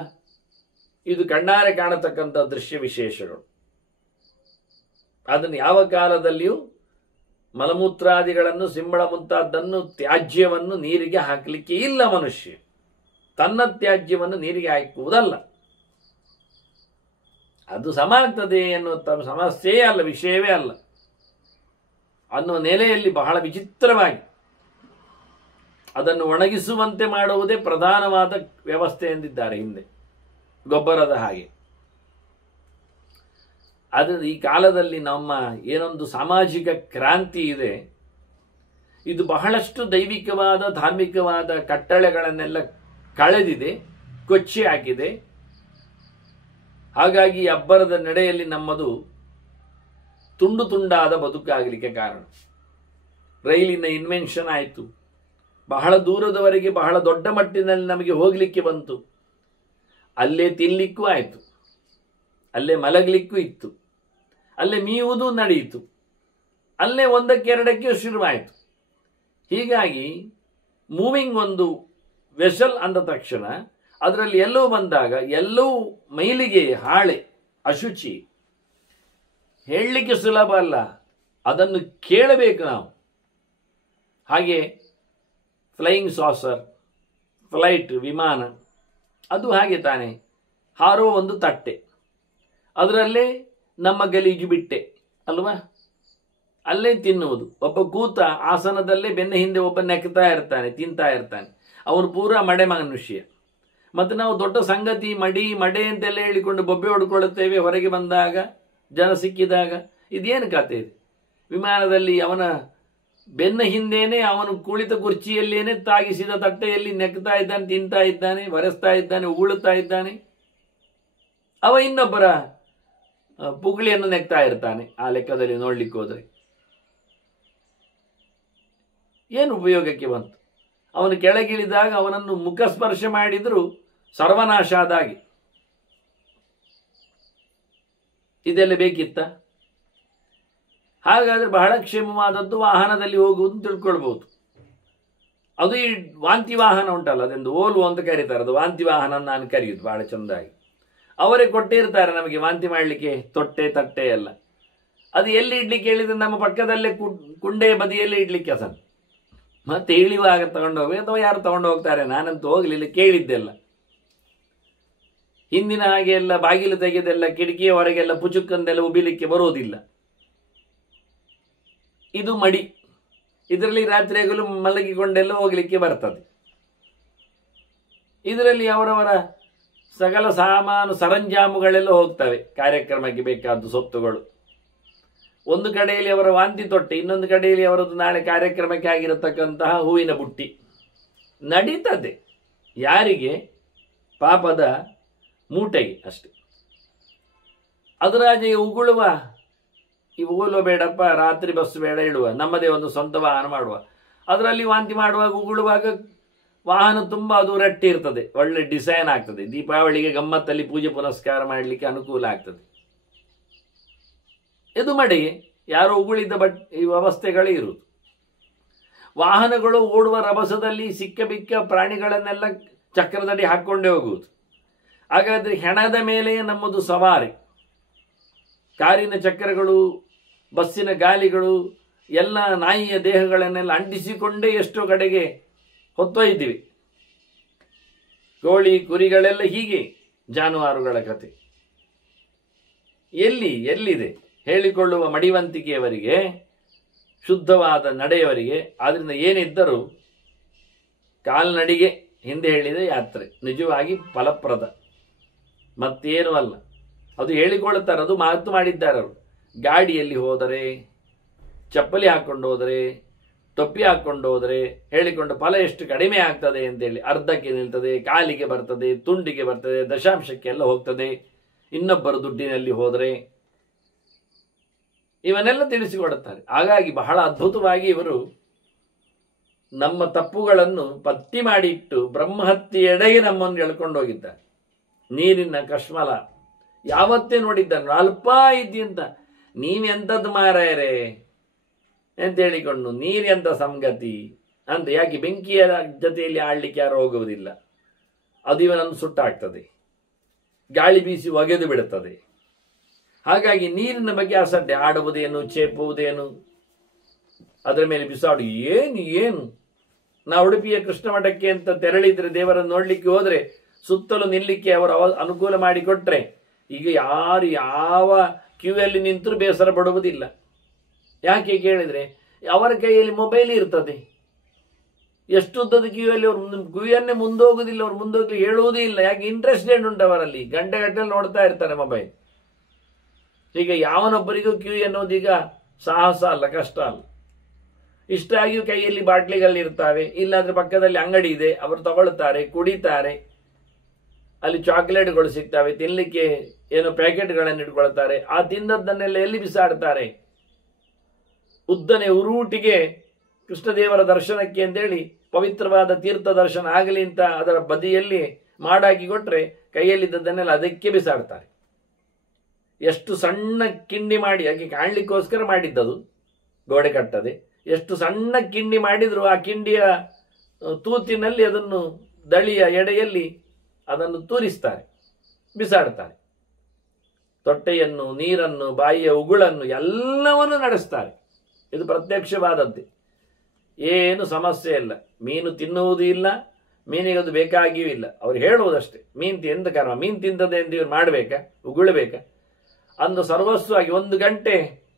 ಇದು ಕಣ್ಣಾರೆ ಕಾಣತಕ್ಕಂಥ ದೃಶ್ಯ ವಿಶೇಷಗಳು. ಅದನ್ನು ಯಾವ ಕಾಲದಲ್ಲಿಯೂ ಮಲಮೂತ್ರಾದಿಗಳನ್ನು, ಸಿಂಬಳ ಮುಂತಾದ್ದನ್ನು, ತ್ಯಾಜ್ಯವನ್ನು ನೀರಿಗೆ ಹಾಕಲಿಕ್ಕೆ ಇಲ್ಲ. ಮನುಷ್ಯ ತನ್ನ ತ್ಯಾಜ್ಯವನ್ನು ನೀರಿಗೆ ಹಾಕುವುದಲ್ಲ. ಅದು ಸಮ ಆಗ್ತದೆ ಎನ್ನುವ ಸಮಸ್ಯೆಯೇ ಅಲ್ಲ, ವಿಷಯವೇ ಅಲ್ಲ ಅನ್ನುವ ನೆಲೆಯಲ್ಲಿ ಬಹಳ ವಿಚಿತ್ರವಾಗಿ ಅದನ್ನು ಒಣಗಿಸುವಂತೆ ಮಾಡುವುದೇ ಪ್ರಧಾನವಾದ ವ್ಯವಸ್ಥೆ ಎಂದಿದ್ದಾರೆ ಹಿಂದೆ, ಗೊಬ್ಬರದ ಹಾಗೆ. ಆದರೆ ಈ ಕಾಲದಲ್ಲಿ ನಮ್ಮ ಏನೊಂದು ಸಾಮಾಜಿಕ ಕ್ರಾಂತಿ ಇದೆ, ಇದು ಬಹಳಷ್ಟು ದೈವಿಕವಾದ ಧಾರ್ಮಿಕವಾದ ಕಟ್ಟಳೆಗಳನ್ನೆಲ್ಲ ಕಳೆದಿದೆ, ಕೊಚ್ಚಿ ಹಾಕಿದೆ. ಹಾಗಾಗಿ ಅಬ್ಬರದ ನಡೆಯಲ್ಲಿ ನಮ್ಮದು ತುಂಡು ತುಂಡಾದ ಬದುಕಾಗಲಿಕ್ಕೆ ಕಾರಣ. ರೈಲಿನ ಇನ್ವೆನ್ಷನ್ ಆಯಿತು, ಬಹಳ ದೂರದವರೆಗೆ ಬಹಳ ದೊಡ್ಡ ಮಟ್ಟಿನಲ್ಲಿ ನಮಗೆ ಹೋಗಲಿಕ್ಕೆ ಬಂತು. ಅಲ್ಲೇ ತಿನ್ನಲಿಕ್ಕೂ ಆಯಿತು, ಅಲ್ಲೇ ಮಲಗಲಿಕ್ಕೂ ಇತ್ತು, ಅಲ್ಲೇ ಮೀಯುವುದು ನಡೆಯಿತು, ಅಲ್ಲೇ ಒಂದಕ್ಕೆರಡಕ್ಕೆ ಶುರುವಾಯಿತು. ಹೀಗಾಗಿ ಮೂವಿಂಗ್ ಒಂದು ವೆಸಲ್ ಅಂದ ತಕ್ಷಣ ಅದರಲ್ಲಿ ಎಲ್ಲವೂ ಬಂದಾಗ ಎಲ್ಲವೂ ಮೈಲಿಗೆ, ಹಾಳೆ, ಅಶುಚಿ. ಹೇಳಲಿಕ್ಕೆ ಸುಲಭ ಅಲ್ಲ, ಅದನ್ನು ಕೇಳಬೇಕು ನಾವು. ಹಾಗೆ ಫ್ಲೈಯಿಂಗ್ ಸಾಸರ್, ಫ್ಲೈಟ್, ವಿಮಾನ, ಅದು ಹಾಗೆ ತಾನೆ, ಹಾರೋ ಒಂದು ತಟ್ಟೆ, ಅದರಲ್ಲೇ ನಮ್ಮ ಗಲೀಜು ಬಿಟ್ಟೆ ಅಲ್ವಾ, ಅಲ್ಲೇ ತಿನ್ನುವುದು. ಒಬ್ಬ ಕೂತ ಆಸನದಲ್ಲೇ ಬೆನ್ನ ಹಿಂದೆ ಒಬ್ಬ ನೆಕ್ತಾ ಇರ್ತಾನೆ, ತಿಂತಾ ಇರ್ತಾನೆ, ಅವನು ಪೂರ ಮಡೆ ಮನುಷ್ಯ. ಮತ್ತು ನಾವು ದೊಡ್ಡ ಸಂಗತಿ ಮಡೆ ಅಂತೆಲ್ಲ ಹೇಳಿಕೊಂಡು ಬೊಬ್ಬೆ ಹೊಡ್ಕೊಳ್ಳುತ್ತೇವೆ ಹೊರಗೆ ಬಂದಾಗ, ಜನ ಸಿಕ್ಕಿದಾಗ. ಇದೇನು ಕತೆ ಇದೆ? ವಿಮಾನದಲ್ಲಿ ಅವನ ಬೆನ್ನ ಹಿಂದೇನೆ, ಅವನು ಕುಳಿತ ಕುರ್ಚಿಯಲ್ಲೇನೆ ತಾಗಿಸಿದ ತಟ್ಟೆಯಲ್ಲಿ ನೆಕ್ತಾ ಇದ್ದಾನೆ, ತಿಂತಾ ಇದ್ದಾನೆ, ಒರೆಸ್ತಾ ಇದ್ದಾನೆ, ಉಗುಳುತ್ತಾ ಇದ್ದಾನೆ. ಅವ ಇನ್ನೊಬ್ಬರ ಪುಗಳಿಯನ್ನು ನೆಕ್ತಾ ಇರ್ತಾನೆ. ಆ ಲೆಕ್ಕದಲ್ಲಿ ನೋಡ್ಲಿಕ್ಕೆ ಹೋದರೆ ಏನು ಉಪಯೋಗಕ್ಕೆ ಬಂತು? ಅವನು ಕೆಳಗಿಳಿದಾಗ ಅವನನ್ನು ಮುಖಸ್ಪರ್ಶ ಮಾಡಿದ್ರು ಸರ್ವನಾಶ ಆದಾಗೆ. ಇದೆಲ್ಲ ಬೇಕಿತ್ತ? ಹಾಗಾದ್ರೆ ಬಹಳ ಕ್ಷೇಮವಾದದ್ದು ವಾಹನದಲ್ಲಿ ಹೋಗುವುದು ತಿಳ್ಕೊಳ್ಬಹುದು. ಅದು ಈ ವಾಂತಿ ವಾಹನ ಉಂಟಲ್ಲ, ಅದೊಂದು ಓಲು ಅಂತ ಕರೀತಾರೆ, ಅದು ವಾಂತಿ ವಾಹನ ನಾನು ಕರೆಯುವುದು ಬಹಳ ಚೆಂದಾಗಿ. ಅವರೇ ಕೊಟ್ಟಿರ್ತಾರೆ ನಮಗೆ ವಾಂತಿ ಮಾಡಲಿಕ್ಕೆ ತೊಟ್ಟೆ, ತಟ್ಟೆ ಎಲ್ಲ. ಅದು ಎಲ್ಲಿ ಇಡ್ಲಿಕ್ಕೆ ಹೇಳಿದ್ರೆ ನಮ್ಮ ಪಕ್ಕದಲ್ಲೇ ಕುಂಡೆ ಬದಿಯಲ್ಲೇ ಇಡ್ಲಿಕ್ಕೆ ಅಸನ್. ಮತ್ತೆ ಇಳಿಯುವಾಗ ತಗೊಂಡು ಹೋಗಿ ಅಥವಾ ಯಾರು ತಗೊಂಡು ಹೋಗ್ತಾರೆ, ನಾನಂತೂ ಹೋಗ್ಲಿಲ್ಲ, ಕೇಳಿದ್ದೆಲ್ಲ. ಹಿಂದಿನ ಹಾಗೆ ಎಲ್ಲ ಬಾಗಿಲು ತೆಗೆದೆಲ್ಲ ಕಿಟಕಿಯ ಹೊರಗೆಲ್ಲ ಪುಚುಕ್ಕಂದೆಲ್ಲ ಉಬಿಲಿಕ್ಕೆ ಬರೋದಿಲ್ಲ. ಇದು ಮಡಿ, ಇದರಲ್ಲಿ ರಾತ್ರಿಯಾಗಲೂ ಮಲಗಿಕೊಂಡೆಲ್ಲ ಹೋಗ್ಲಿಕ್ಕೆ ಬರ್ತದೆ. ಇದರಲ್ಲಿ ಅವರವರ ಸಕಲ ಸಾಮಾನು ಸರಂಜಾಮುಗಳೆಲ್ಲ ಹೋಗ್ತವೆ, ಕಾರ್ಯಕ್ರಮಕ್ಕೆ ಬೇಕಾದ ಸೊತ್ತುಗಳು. ಒಂದು ಕಡೆಯಲ್ಲಿ ಅವರ ವಾಂತಿ ತೊಟ್ಟೆ, ಇನ್ನೊಂದು ಕಡೆಯಲ್ಲಿ ಅವರದ್ದು ನಾಳೆ ಕಾರ್ಯಕ್ರಮಕ್ಕೆ ಆಗಿರತಕ್ಕಂತಹ ಹೂವಿನ ಬುಟ್ಟಿ ನಡೀತದೆ. ಯಾರಿಗೆ? ಪಾಪದ ಮೂಟೆಗೆ ಅಷ್ಟೆ. ಅದರಾಜೆ ಉಗುಳುವ, ಬೇಡಪ್ಪ, ರಾತ್ರಿ ಬಸ್ ಬೇಡ, ಇಡುವ, ನಮ್ಮದೇ ಒಂದು ಸ್ವಂತ ವಾಹನ ಮಾಡುವ. ಅದರಲ್ಲಿ ವಾಂತಿ ಮಾಡುವಾಗ ಉಗುಳುವಾಗ ವಾಹನ ತುಂಬ ಅದು ರಟ್ಟಿ ಇರ್ತದೆ, ಒಳ್ಳೆ ಡಿಸೈನ್ ಆಗ್ತದೆ. ದೀಪಾವಳಿಗೆ ಗಮ್ಮತ್ತಲ್ಲಿ ಪೂಜೆ ಪುನಸ್ಕಾರ ಮಾಡಲಿಕ್ಕೆ ಅನುಕೂಲ ಆಗ್ತದೆ. ಇದು ಮಡೆಗೆ ಯಾರೋ ಉಗುಳಿದ ಈ ವ್ಯವಸ್ಥೆಗಳೇ ಇರುವುದು. ವಾಹನಗಳು ಓಡುವ ರಭಸದಲ್ಲಿ ಸಿಕ್ಕ ಬಿಕ್ಕ ಪ್ರಾಣಿಗಳನ್ನೆಲ್ಲ ಚಕ್ರದಡಿ ಹಾಕ್ಕೊಂಡೇ ಹೋಗುವುದು. ಹಾಗಾದ್ರೆ ಹೆಣದ ಮೇಲೆಯೇ ನಮ್ಮದು ಸವಾರಿ. ಕಾರಿನ ಚಕ್ರಗಳು, ಬಸ್ಸಿನ ಗಾಲಿಗಳು ಎಲ್ಲ ನಾಯಿಯ ದೇಹಗಳನ್ನೆಲ್ಲ ಅಂಟಿಸಿಕೊಂಡೇ ಎಷ್ಟೋ ಕಡೆಗೆ ಹೊತ್ತೊಯ್ದಿವಿ. ಕೋಳಿ ಕುರಿಗಳೆಲ್ಲ ಹೀಗೆ ಜಾನುವಾರುಗಳ ಕತೆ. ಎಲ್ಲಿದೆ ಹೇಳಿಕೊಳ್ಳುವ ಮಡಿವಂತಿಕೆಯವರಿಗೆ, ಶುದ್ಧವಾದ ನಡೆಯವರಿಗೆ? ಆದ್ರಿಂದ ಏನಿದ್ದರೂ ಕಾಲ್ನಡಿಗೆ, ಹಿಂದೆ ಹೇಳಿದ ಯಾತ್ರೆ ನಿಜವಾಗಿ ಫಲಪ್ರದ, ಮತ್ತೇನು ಅಲ್ಲ. ಅದು ಹೇಳಿಕೊಳ್ಳುತ್ತಾರೆ, ಅದು ಮಾತು ಮಾಡಿದ್ದಾರೆ ಅವರು. ಗಾಡಿಯಲ್ಲಿ ಹೋದರೆ, ಚಪ್ಪಲಿ ಹಾಕ್ಕೊಂಡು ಹೋದರೆ, ಟೊಪ್ಪಿ ಹಾಕ್ಕೊಂಡು ಹೋದರೆ ಹೇಳಿಕೊಂಡು ಫಲ ಎಷ್ಟು ಕಡಿಮೆ ಆಗ್ತದೆ ಅಂತೇಳಿ, ಅರ್ಧಕ್ಕೆ ನಿಲ್ತದೆ, ಕಾಲಿಗೆ ಬರ್ತದೆ, ತುಂಡಿಗೆ ಬರ್ತದೆ, ದಶಾಂಶಕ್ಕೆಲ್ಲ ಹೋಗ್ತದೆ. ಇನ್ನೊಬ್ಬರು ದುಡ್ಡಿನಲ್ಲಿ ಹೋದರೆ ಇವನ್ನೆಲ್ಲ ತಿಳಿಸಿಕೊಡುತ್ತಾರೆ. ಹಾಗಾಗಿ ಬಹಳ ಅದ್ಭುತವಾಗಿ ಇವರು ನಮ್ಮ ತಪ್ಪುಗಳನ್ನು ಪಟ್ಟಿ ಮಾಡಿ ಇಟ್ಟು ಬ್ರಹ್ಮಹತ್ಯೆಯೆಡೆಗೆ ನಮ್ಮನ್ನು ಎಳ್ಕೊಂಡು ಹೋಗಿದ್ದಾರೆ. ನೀರಿನ ಕಶ್ಮಲ ಯಾವತ್ತೇ ನೋಡಿದ್ದಾನೆ ಅಲ್ಪ ಇದ್ದಂತ ನೀವೆಂಥದ್ದು ಮಾರಾಯರೇ ಅಂತ ಹೇಳಿಕೊಂಡು ನೀರೆಂಥ ಸಂಗತಿ ಅಂತ. ಯಾಕೆ ಬೆಂಕಿಯ ಜೊತೆಯಲ್ಲಿ ಆಡ್ಲಿಕ್ಕೆ ಯಾರು ಹೋಗುವುದಿಲ್ಲ, ಅದು ಇವನನ್ನು ಸುಟ್ಟಾಗ್ತದೆ, ಗಾಳಿ ಬೀಸಿ ಒಗೆದು ಬಿಡುತ್ತದೆ. ಹಾಗಾಗಿ ನೀರಿನ ಬಗ್ಗೆ ಅಸಡ್ಡೆ, ಆಡುವುದೇನು ಚೇಪುವುದೇನು, ಅದರ ಮೇಲೆ ಬಿಸಾಡು ಏನು. ನಾವು ಉಡುಪಿಯ ಕೃಷ್ಣ ಮಠಕ್ಕೆ ಅಂತ ತೆರಳಿದ್ರೆ ದೇವರನ್ನು ನೋಡ್ಲಿಕ್ಕೆ ಹೋದ್ರೆ ಸುತ್ತಲೂ ನಿಲ್ಲಿಕ್ಕೆ ಅವರು ಅನುಕೂಲ ಮಾಡಿಕೊಟ್ರೆ ಈಗ ಯಾರು ಯಾವ ಕ್ಯೂಯಲ್ಲಿ ನಿಂತರೂ ಬೇಸರ ಪಡುವುದಿಲ್ಲ. ಯಾಕೆ ಕೇಳಿದ್ರೆ ಅವರ ಕೈಯಲ್ಲಿ ಮೊಬೈಲ್ ಇರ್ತದೆ. ಎಷ್ಟುದ್ದದ ಕ್ಯೂಯಲ್ಲಿ ಅವರು ಕ್ಯೂಯನ್ನೇ ಮುಂದೋಗುದಿಲ್ಲ, ಅವ್ರು ಮುಂದೋಗ್ಲಿ ಹೇಳುವುದೇ ಇಲ್ಲ. ಯಾಕೆ ಇಂಟ್ರೆಸ್ಟೆಡ್ ಉಂಟು ಅವರಲ್ಲಿ, ಗಂಟೆಗಟ್ಟಲೆ ನೋಡ್ತಾ ಇರ್ತಾರೆ ಮೊಬೈಲ್. ಈಗ ಯಾವನೊಬ್ಬರಿಗೂ ಕ್ಯೂ ಎನ್ನುವುದೀಗ ಸಾಹಸ ಅಲ್ಲ, ಕಷ್ಟ ಅಲ್ಲ. ಇಷ್ಟಾಗಿಯೂ ಕೈಯಲ್ಲಿ ಬಾಟ್ಲಿಗಳಿರ್ತಾವೆ, ಇಲ್ಲಾಂದ್ರೆ ಪಕ್ಕದಲ್ಲಿ ಅಂಗಡಿ ಇದೆ, ಅವರು ತಗೊಳ್ತಾರೆ, ಕುಡಿತಾರೆ. ಅಲ್ಲಿ ಚಾಕ್ಲೇಟ್ಗಳು ಸಿಗ್ತವೆ, ತಿನ್ಲಿಕ್ಕೆ ಏನೋ ಪ್ಯಾಕೆಟ್ಗಳನ್ನು ಇಟ್ಕೊಳ್ತಾರೆ. ಆ ತಿಂದದ್ದನ್ನೆಲ್ಲ ಎಲ್ಲಿ ಬಿಸಾಡ್ತಾರೆ? ಉದ್ದನೆ ಉರೂಟಿಗೆ ಕೃಷ್ಣದೇವರ ದರ್ಶನಕ್ಕೆ ಅಂತೇಳಿ ಪವಿತ್ರವಾದ ತೀರ್ಥ ದರ್ಶನ ಆಗಲಿ ಅಂತ ಅದರ ಬದಿಯಲ್ಲಿ ಮಾಡಾಕಿ ಕೊಟ್ರೆ ಕೈಯಲ್ಲಿದ್ದದ್ದನ್ನೆಲ್ಲ ಅದಕ್ಕೆ ಬಿಸಾಡ್ತಾರೆ. ಎಷ್ಟು ಸಣ್ಣ ಕಿಂಡಿ ಮಾಡಿ, ಹಾಗೆ ಕಾಣ್ಲಿಕ್ಕೋಸ್ಕರ ಮಾಡಿದ್ದದು, ಗೋಡೆ ಕಟ್ಟದೆ. ಎಷ್ಟು ಸಣ್ಣ ಕಿಂಡಿ ಮಾಡಿದ್ರು ಆ ಕಿಂಡಿಯ ತೂತಿನಲ್ಲಿ ಅದನ್ನು ದಳಿಯ ಎಡೆಯಲ್ಲಿ ಅದನ್ನು ತೂರಿಸ್ತಾರೆ, ಬಿಸಾಡ್ತಾರೆ. ತೊಟ್ಟೆಯನ್ನು, ನೀರನ್ನು, ಬಾಯಿಯ ಉಗುಳನ್ನು ಎಲ್ಲವನ್ನು ನಡೆಸ್ತಾರೆ. ಇದು ಪ್ರತ್ಯಕ್ಷವಾದದ್ದೇ, ಏನು ಸಮಸ್ಯೆ ಇಲ್ಲ. ಮೀನು ತಿನ್ನುವುದೂ ಇಲ್ಲ, ಮೀನಿಗೆ ಅದು ಬೇಕಾಗಿಯೂ ಇಲ್ಲ. ಅವ್ರು ಹೇಳುವುದಷ್ಟೇ, ಮೀನು ಎಂತ ಕರ್ಮ, ಮೀನು ತಿಂತದೆ ಅಂತ ಇವ್ರು ಮಾಡಬೇಕಾ, ಉಗುಳಬೇಕಾ? ಅಂದು ಸರ್ವಸ್ವವಾಗಿ 1 ಗಂಟೆ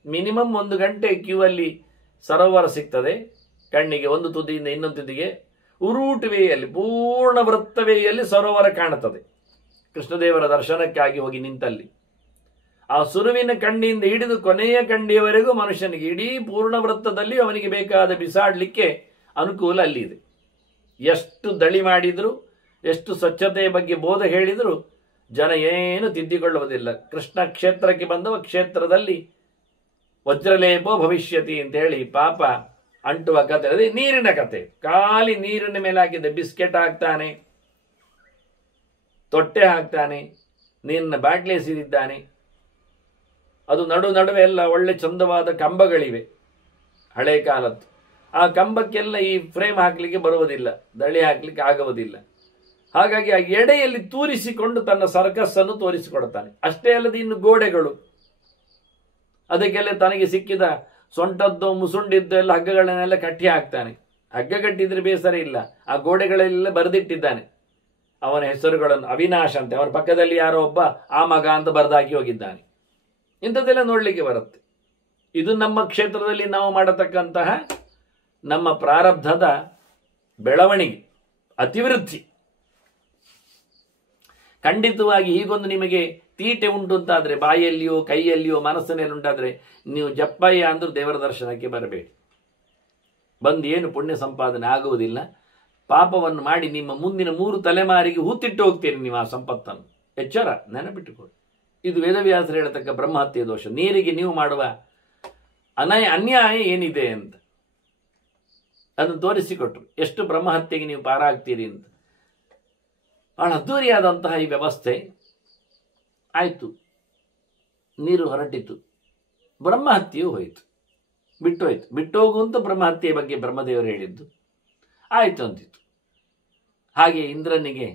ಮಿನಿಮಮ್ 1 ಗಂಟೆ ಕ್ಯೂ ಅಲ್ಲಿ ಸರೋವರ ಸಿಗ್ತದೆ. ಕಣ್ಣಿಗೆ ಒಂದು ತುದಿಯಿಂದ ಇನ್ನೊಂದು ತುದಿಗೆ ಉರುಟುವೆಯಲ್ಲಿ, ಪೂರ್ಣ ವೃತ್ತವೆಯಲ್ಲಿ ಸರೋವರ ಕಾಣುತ್ತದೆ. ಕೃಷ್ಣದೇವರ ದರ್ಶನಕ್ಕಾಗಿ ಹೋಗಿ ನಿಂತಲ್ಲಿ ಆ ಸುರುವಿನ ಕಣ್ಣಿಯಿಂದ ಹಿಡಿದು ಕೊನೆಯ ಕಣ್ಣಿಯವರೆಗೂ ಮನುಷ್ಯನಿಗೆ ಇಡೀ ಪೂರ್ಣ ವೃತ್ತದಲ್ಲಿ ಅವನಿಗೆ ಬೇಕಾದ ಬಿಸಾಡಲಿಕ್ಕೆ ಅನುಕೂಲ ಅಲ್ಲಿದೆ. ಎಷ್ಟು ದಳಿ ಮಾಡಿದ್ರು, ಎಷ್ಟು ಸ್ವಚ್ಛತೆಯ ಬಗ್ಗೆ ಬೋಧ ಹೇಳಿದ್ರು ಜನ ಏನು ತಿದ್ದಿಕೊಳ್ಳುವುದಿಲ್ಲ. ಕೃಷ್ಣ ಕ್ಷೇತ್ರಕ್ಕೆ ಬಂದವ ಕ್ಷೇತ್ರದಲ್ಲಿ ವಜ್ರಲೇಪೋ ಭವಿಷ್ಯತಿ ಅಂತ ಹೇಳಿ ಪಾಪ ಅಂಟುವ ಕತೆ. ಅದೇ ನೀರಿನ ಕತೆ. ಖಾಲಿ ನೀರಿನ ಮೇಲೆ ಹಾಕಿದ್ದ ಬಿಸ್ಕೆಟ್ ಹಾಕ್ತಾನೆ, ತೊಟ್ಟೆ ಹಾಕ್ತಾನೆ, ನೀರಿನ ಬಾಟ್ಲಿ ಎಸೆದಿದ್ದಾನೆ. ಅದು ನಡುವೆ ಎಲ್ಲ ಒಳ್ಳೆ ಚಂದವಾದ ಕಂಬಗಳಿವೆ, ಹಳೆ ಕಾಲದ್ದು. ಆ ಕಂಬಕ್ಕೆಲ್ಲ ಈ ಫ್ರೇಮ್ ಹಾಕ್ಲಿಕ್ಕೆ ಬರುವುದಿಲ್ಲ, ದಳಿ ಹಾಕ್ಲಿಕ್ಕೆ ಆಗುವುದಿಲ್ಲ. ಹಾಗಾಗಿ ಆ ಎಡೆಯಲ್ಲಿ ತೂರಿಸಿಕೊಂಡು ತನ್ನ ಸರ್ಕಸ್ ಅನ್ನು ತೋರಿಸಿಕೊಡ್ತಾನೆ. ಅಷ್ಟೇ ಅಲ್ಲದೆ ಇನ್ನು ಗೋಡೆಗಳು, ಅದಕ್ಕೆಲ್ಲ ತನಗೆ ಸಿಕ್ಕಿದ ಸೊಂಟದ್ದು ಮುಸುಂಡಿದ್ದು ಎಲ್ಲ ಹಗ್ಗಗಳನ್ನೆಲ್ಲ ಕಟ್ಟಿ ಹಾಕ್ತಾನೆ. ಹಗ್ಗ ಕಟ್ಟಿದ್ರೆ ಬೇಸರ ಇಲ್ಲ, ಆ ಗೋಡೆಗಳೆಲ್ಲ ಬರೆದಿಟ್ಟಿದ್ದಾನೆ ಅವನ ಹೆಸರುಗಳನ್ನು. ಅವಿನಾಶ್ ಅಂತ, ಅವನ ಪಕ್ಕದಲ್ಲಿ ಯಾರೋ ಒಬ್ಬ ಆ ಮಗ ಅಂತ ಬರೆದಾಕಿ ಹೋಗಿದ್ದಾನೆ. ಇಂಥದ್ದೆಲ್ಲ ನೋಡ್ಲಿಕ್ಕೆ ಬರುತ್ತೆ. ಇದು ನಮ್ಮ ಕ್ಷೇತ್ರದಲ್ಲಿ ನಾವು ಮಾಡತಕ್ಕಂತಹ ನಮ್ಮ ಪ್ರಾರಬ್ಧದ ಬೆಳವಣಿಗೆ, ಅತಿವೃದ್ಧಿ. ಖಂಡಿತವಾಗಿ ಹೀಗೊಂದು ನಿಮಗೆ ತೀಟೆ ಉಂಟು ಅಂತಾದ್ರೆ, ಬಾಯಲ್ಲಿಯೋ ಕೈಯಲ್ಲಿಯೋ ಮನಸ್ಸಿನಲ್ಲಿ ಉಂಟಾದ್ರೆ, ನೀವು ಜಪ್ಪಯ್ಯ ಅಂದ್ರೂ ದೇವರ ದರ್ಶನಕ್ಕೆ ಬರಬೇಡಿ. ಬಂದು ಏನು ಪುಣ್ಯ ಸಂಪಾದನೆ ಆಗುವುದಿಲ್ಲ. ಪಾಪವನ್ನು ಮಾಡಿ ನಿಮ್ಮ ಮುಂದಿನ 3 ತಲೆಮಾರಿಗೆ ಹೂತಿಟ್ಟು ಹೋಗ್ತೀರಿ ನೀವು ಆ ಸಂಪತ್ತನ್ನು. ಎಚ್ಚರ, ನೆನಪಿಟ್ಟುಕೊಳ್ಳಿ. ಇದು ವೇದವ್ಯಾಸರು ಹೇಳತಕ್ಕ ಬ್ರಹ್ಮಹತ್ಯೆ ದೋಷ. ನೀರಿಗೆ ನೀವು ಮಾಡುವ ಅನ್ಯಾಯ ಏನಿದೆ ಅಂತ ಅದನ್ನು ತೋರಿಸಿಕೊಟ್ರು. ಎಷ್ಟು ಬ್ರಹ್ಮಹತ್ಯೆಗೆ ನೀವು ಪಾರಾಗ್ತೀರಿ ಅಂತ. ಬಹಳ ಅದ್ದೂರಿಯಾದಂತಹ ಈ ವ್ಯವಸ್ಥೆ ಆಯಿತು. ನೀರು ಹೊರಟಿತು, ಬ್ರಹ್ಮಹತ್ಯೆಯೂ ಹೋಯಿತು, ಬಿಟ್ಟೋಯ್ತು. ಬಿಟ್ಟೋಗುವಂತ ಬ್ರಹ್ಮಹತ್ಯೆಯ ಬಗ್ಗೆ ಬ್ರಹ್ಮದೇವರು ಹೇಳಿದ್ದು ಆಯಿತು ಅಂತಿತ್ತು. ಹಾಗೆ ಇಂದ್ರನಿಗೆ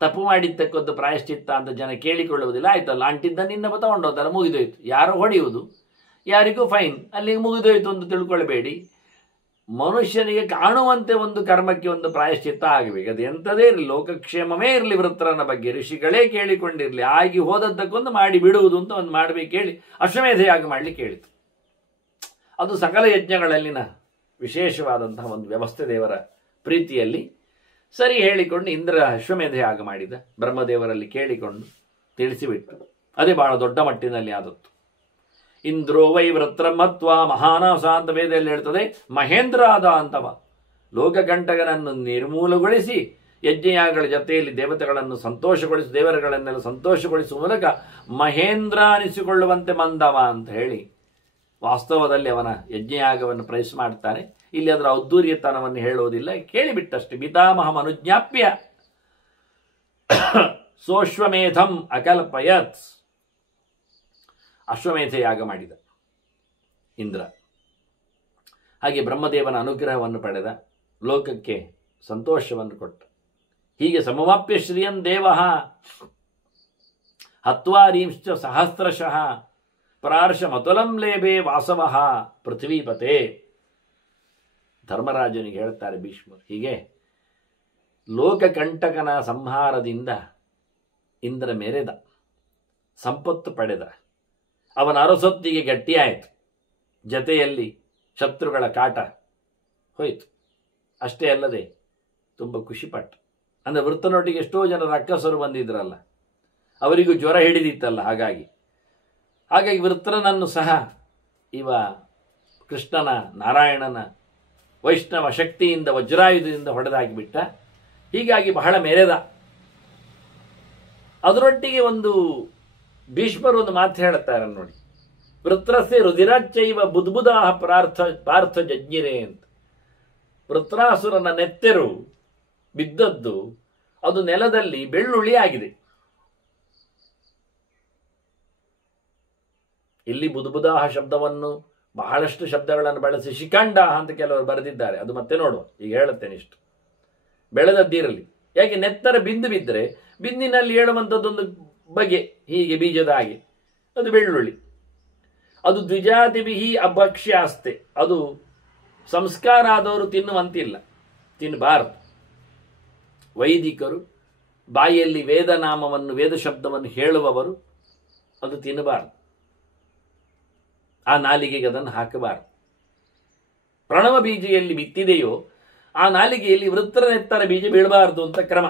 ತಪ್ಪು ಮಾಡಿದ್ದಕ್ಕೊಂದು ಪ್ರಾಯಶ್ಚಿತ್ತ ಅಂತ ಜನ ಕೇಳಿಕೊಳ್ಳುವುದಿಲ್ಲ. ಆಯ್ತಲ್ಲ, ಅಂಟಿದ್ದ ನಿನ್ನ ತಗೊಂಡೋದಲ್ಲ, ಮುಗಿದೋಯ್ತು. ಯಾರೋ ಹೊಡೆಯುವುದು, ಯಾರಿಗೂ ಫೈನ್, ಅಲ್ಲಿಗೆ ಮುಗಿದೋಯ್ತು ಅಂತ ತಿಳ್ಕೊಳ್ಬೇಡಿ. ಮನುಷ್ಯನಿಗೆ ಕಾಣುವಂತೆ ಒಂದು ಕರ್ಮಕ್ಕೆ ಒಂದು ಪ್ರಾಯಶ್ಚಿತ್ತ ಆಗಬೇಕು. ಅದು ಎಂಥದೇ ಇರಲಿ, ಲೋಕಕ್ಷೇಮವೇ ಇರಲಿ, ವೃತ್ರನ ಬಗ್ಗೆ ಋಷಿಗಳೇ ಕೇಳಿಕೊಂಡಿರಲಿ, ಆಗಿ ಹೋದದ್ದಕ್ಕೊಂದು ಮಾಡಿ ಬಿಡುವುದು ಅಂತ ಒಂದು ಮಾಡಬೇಕು ಹೇಳಿ ಅಶ್ವಮೇಧಯಾಗ ಮಾಡಲಿಕ್ಕೆ ಹೇಳಿತು. ಅದು ಸಕಲ ಯಜ್ಞಗಳಲ್ಲಿನ ವಿಶೇಷವಾದಂತಹ ಒಂದು ವ್ಯವಸ್ಥೆ. ದೇವರ ಪ್ರೀತಿಯಲ್ಲಿ ಸರಿ ಹೇಳಿಕೊಂಡು ಇಂದ್ರ ಅಶ್ವಮೇಧಯಾಗ ಮಾಡಿದ. ಬ್ರಹ್ಮದೇವರಲ್ಲಿ ಕೇಳಿಕೊಂಡು ತಿಳಿಸಿಬಿಟ್ಟು ಅದೇ ಬಹಳ ದೊಡ್ಡ ಮಟ್ಟಿನಲ್ಲಿ ಆದದ್ದು. ಇಂದ್ರೋ ವೈ ವೃತ್ರಮತ್ವ ಮಹಾನಾಸ ಅಂತ ವೇದದಲ್ಲಿ ಹೇಳ್ತದೆ. ಮಹೇಂದ್ರ ಆದ ಅಂತವ, ಲೋಕಕಂಟಕನನ್ನು ನಿರ್ಮೂಲಗೊಳಿಸಿ ಯಜ್ಞಯಾಗಗಳ ಜೊತೆಯಲ್ಲಿ ದೇವತೆಗಳನ್ನು ಸಂತೋಷಗೊಳಿಸಿ, ದೇವರುಗಳನ್ನೆಲ್ಲ ಸಂತೋಷಗೊಳಿಸುವ ಮೂಲಕ ಮಹೇಂದ್ರ ಅನಿಸಿಕೊಳ್ಳುವಂತೆ ಮಂದವ ಅಂತ ಹೇಳಿ ವಾಸ್ತವದಲ್ಲಿ ಅವನ ಯಜ್ಞಯಾಗವನ್ನು ಪ್ರಯತ್ನ ಮಾಡ್ತಾನೆ. ಇಲ್ಲಿ ಅದರ ಔದ್ದೂರ್ಯತನವನ್ನು ಹೇಳುವುದಿಲ್ಲ, ಕೇಳಿಬಿಟ್ಟಷ್ಟೆ. ಪಿತಾಮಹ ಅನುಜ್ಞಾಪ್ಯ ಸೋಶ್ವಮೇಧಂ ಅಕಲ್ಪಯತ್. ಅಶ್ವಮೇಧ ಯಾಗ ಮಾಡಿದ ಇಂದ್ರ. ಹಾಗೆ ಬ್ರಹ್ಮದೇವನ ಅನುಗ್ರಹವನ್ನು ಪಡೆದ, ಲೋಕಕ್ಕೆ ಸಂತೋಷವನ್ನು ಕೊಟ್ಟ. ಹೀಗೆ ಸಮವಾಪ್ಯ ಶ್ರಿಯನ್ ದೇವ ಹತ್ವಾರೀಂಶ್ಚ ಸಹಸ್ರಶಃ ಪ್ರಾರ್ಷ ಮತುಲಂ ಲೇಬೆ ವಾಸವಃ ಪೃಥ್ವೀಪತೆ. ಧರ್ಮರಾಜನಿಗೆ ಹೇಳ್ತಾರೆ ಭೀಷ್ಮರು. ಹೀಗೆ ಲೋಕಕಂಟಕನ ಸಂಹಾರದಿಂದ ಇಂದ್ರ ಮೆರೆದ, ಸಂಪತ್ತು ಪಡೆದ, ಅವನ ಅರಸೊತ್ತಿಗೆ ಗಟ್ಟಿಯಾಯಿತು, ಜತೆಯಲ್ಲಿ ಶತ್ರುಗಳ ಕಾಟ ಹೋಯಿತು. ಅಷ್ಟೇ ಅಲ್ಲದೆ ತುಂಬ ಖುಷಿಪಟ್ಟ. ಅಂದರೆ ವೃತ್ತನೊಟ್ಟಿಗೆ ಎಷ್ಟೋ ಜನ ರಕ್ಕಸರು ಬಂದಿದ್ರಲ್ಲ, ಅವರಿಗೂ ಜ್ವರ ಹಿಡಿದಿತ್ತಲ್ಲ. ಹಾಗಾಗಿ ವೃತ್ರನನ್ನು ಸಹ ಇವ ಕೃಷ್ಣನ ನಾರಾಯಣನ ವೈಷ್ಣವ ಶಕ್ತಿಯಿಂದ ವಜ್ರಾಯುಧದಿಂದ ಹೊಡೆದಾಕಿಬಿಟ್ಟ. ಹೀಗಾಗಿ ಬಹಳ ಮೆರೆದ. ಅದರೊಟ್ಟಿಗೆ ಒಂದು ಭೀಷ್ಮರು ಒಂದು ಮಾತು ಹೇಳುತ್ತಾರೆ ನೋಡಿ, ವೃತ್ರಸ್ಯ ರುಧಿರಾಚ್ಚೈವ ಬುದ್ಬುದಾಹ ಪಾರ್ಥ ಜಜ್ಞಿರೆ ಅಂತ. ವೃತ್ರಾಸುರನ ನೆತ್ತೆರು ಬಿದ್ದದ್ದು ಅದು ನೆಲದಲ್ಲಿ ಬೆಳ್ಳುಳ್ಳಿ ಆಗಿದೆ. ಇಲ್ಲಿ ಬುದ್ಬುದಾಹ ಶಬ್ದವನ್ನು ಬಹಳಷ್ಟು ಶಬ್ದಗಳನ್ನು ಬಳಸಿ ಶಿಖಂಡಾಹ ಅಂತ ಕೆಲವರು ಬರೆದಿದ್ದಾರೆ. ಅದು ಮತ್ತೆ ನೋಡುವ, ಈಗ ಹೇಳುತ್ತೇನೆ. ಇಷ್ಟು ಬೆಳೆದದ್ದಿರಲಿ. ಯಾಕೆ ನೆತ್ತರ ಬಿಂದು ಬಿದ್ದರೆ ಬಿಂದಿನಲ್ಲಿ ಹೇಳುವಂಥದ್ದೊಂದು ಬಗೆ, ಹೀಗೆ ಬೀಜದ ಹಾಗೆ, ಅದು ಬೆಳ್ಳುಳ್ಳಿ. ಅದು ದ್ವಿಜಾತಿಭಿಹಿ ಅಭಕ್ಷ್ಯಾಸ್ತೆ. ಅದು ಸಂಸ್ಕಾರ ಆದವರು ತಿನ್ನುವಂತಿಲ್ಲ, ತಿನ್ನಬಾರದು. ವೈದಿಕರು, ಬಾಯಲ್ಲಿ ವೇದನಾಮವನ್ನು ವೇದ ಶಬ್ದವನ್ನು ಹೇಳುವವರು ಅದು ತಿನ್ನಬಾರದು. ಆ ನಾಲಿಗೆಗೆ ಅದನ್ನು ಹಾಕಬಾರದು. ಪ್ರಣವ ಬೀಜ ಎಲ್ಲಿ ಬಿತ್ತಿದೆಯೋ ಆ ನಾಲಿಗೆಯಲ್ಲಿ ವೃತ್ರನೆತ್ತರ ಬೀಜ ಬೀಳಬಾರದು ಅಂತ ಕ್ರಮ.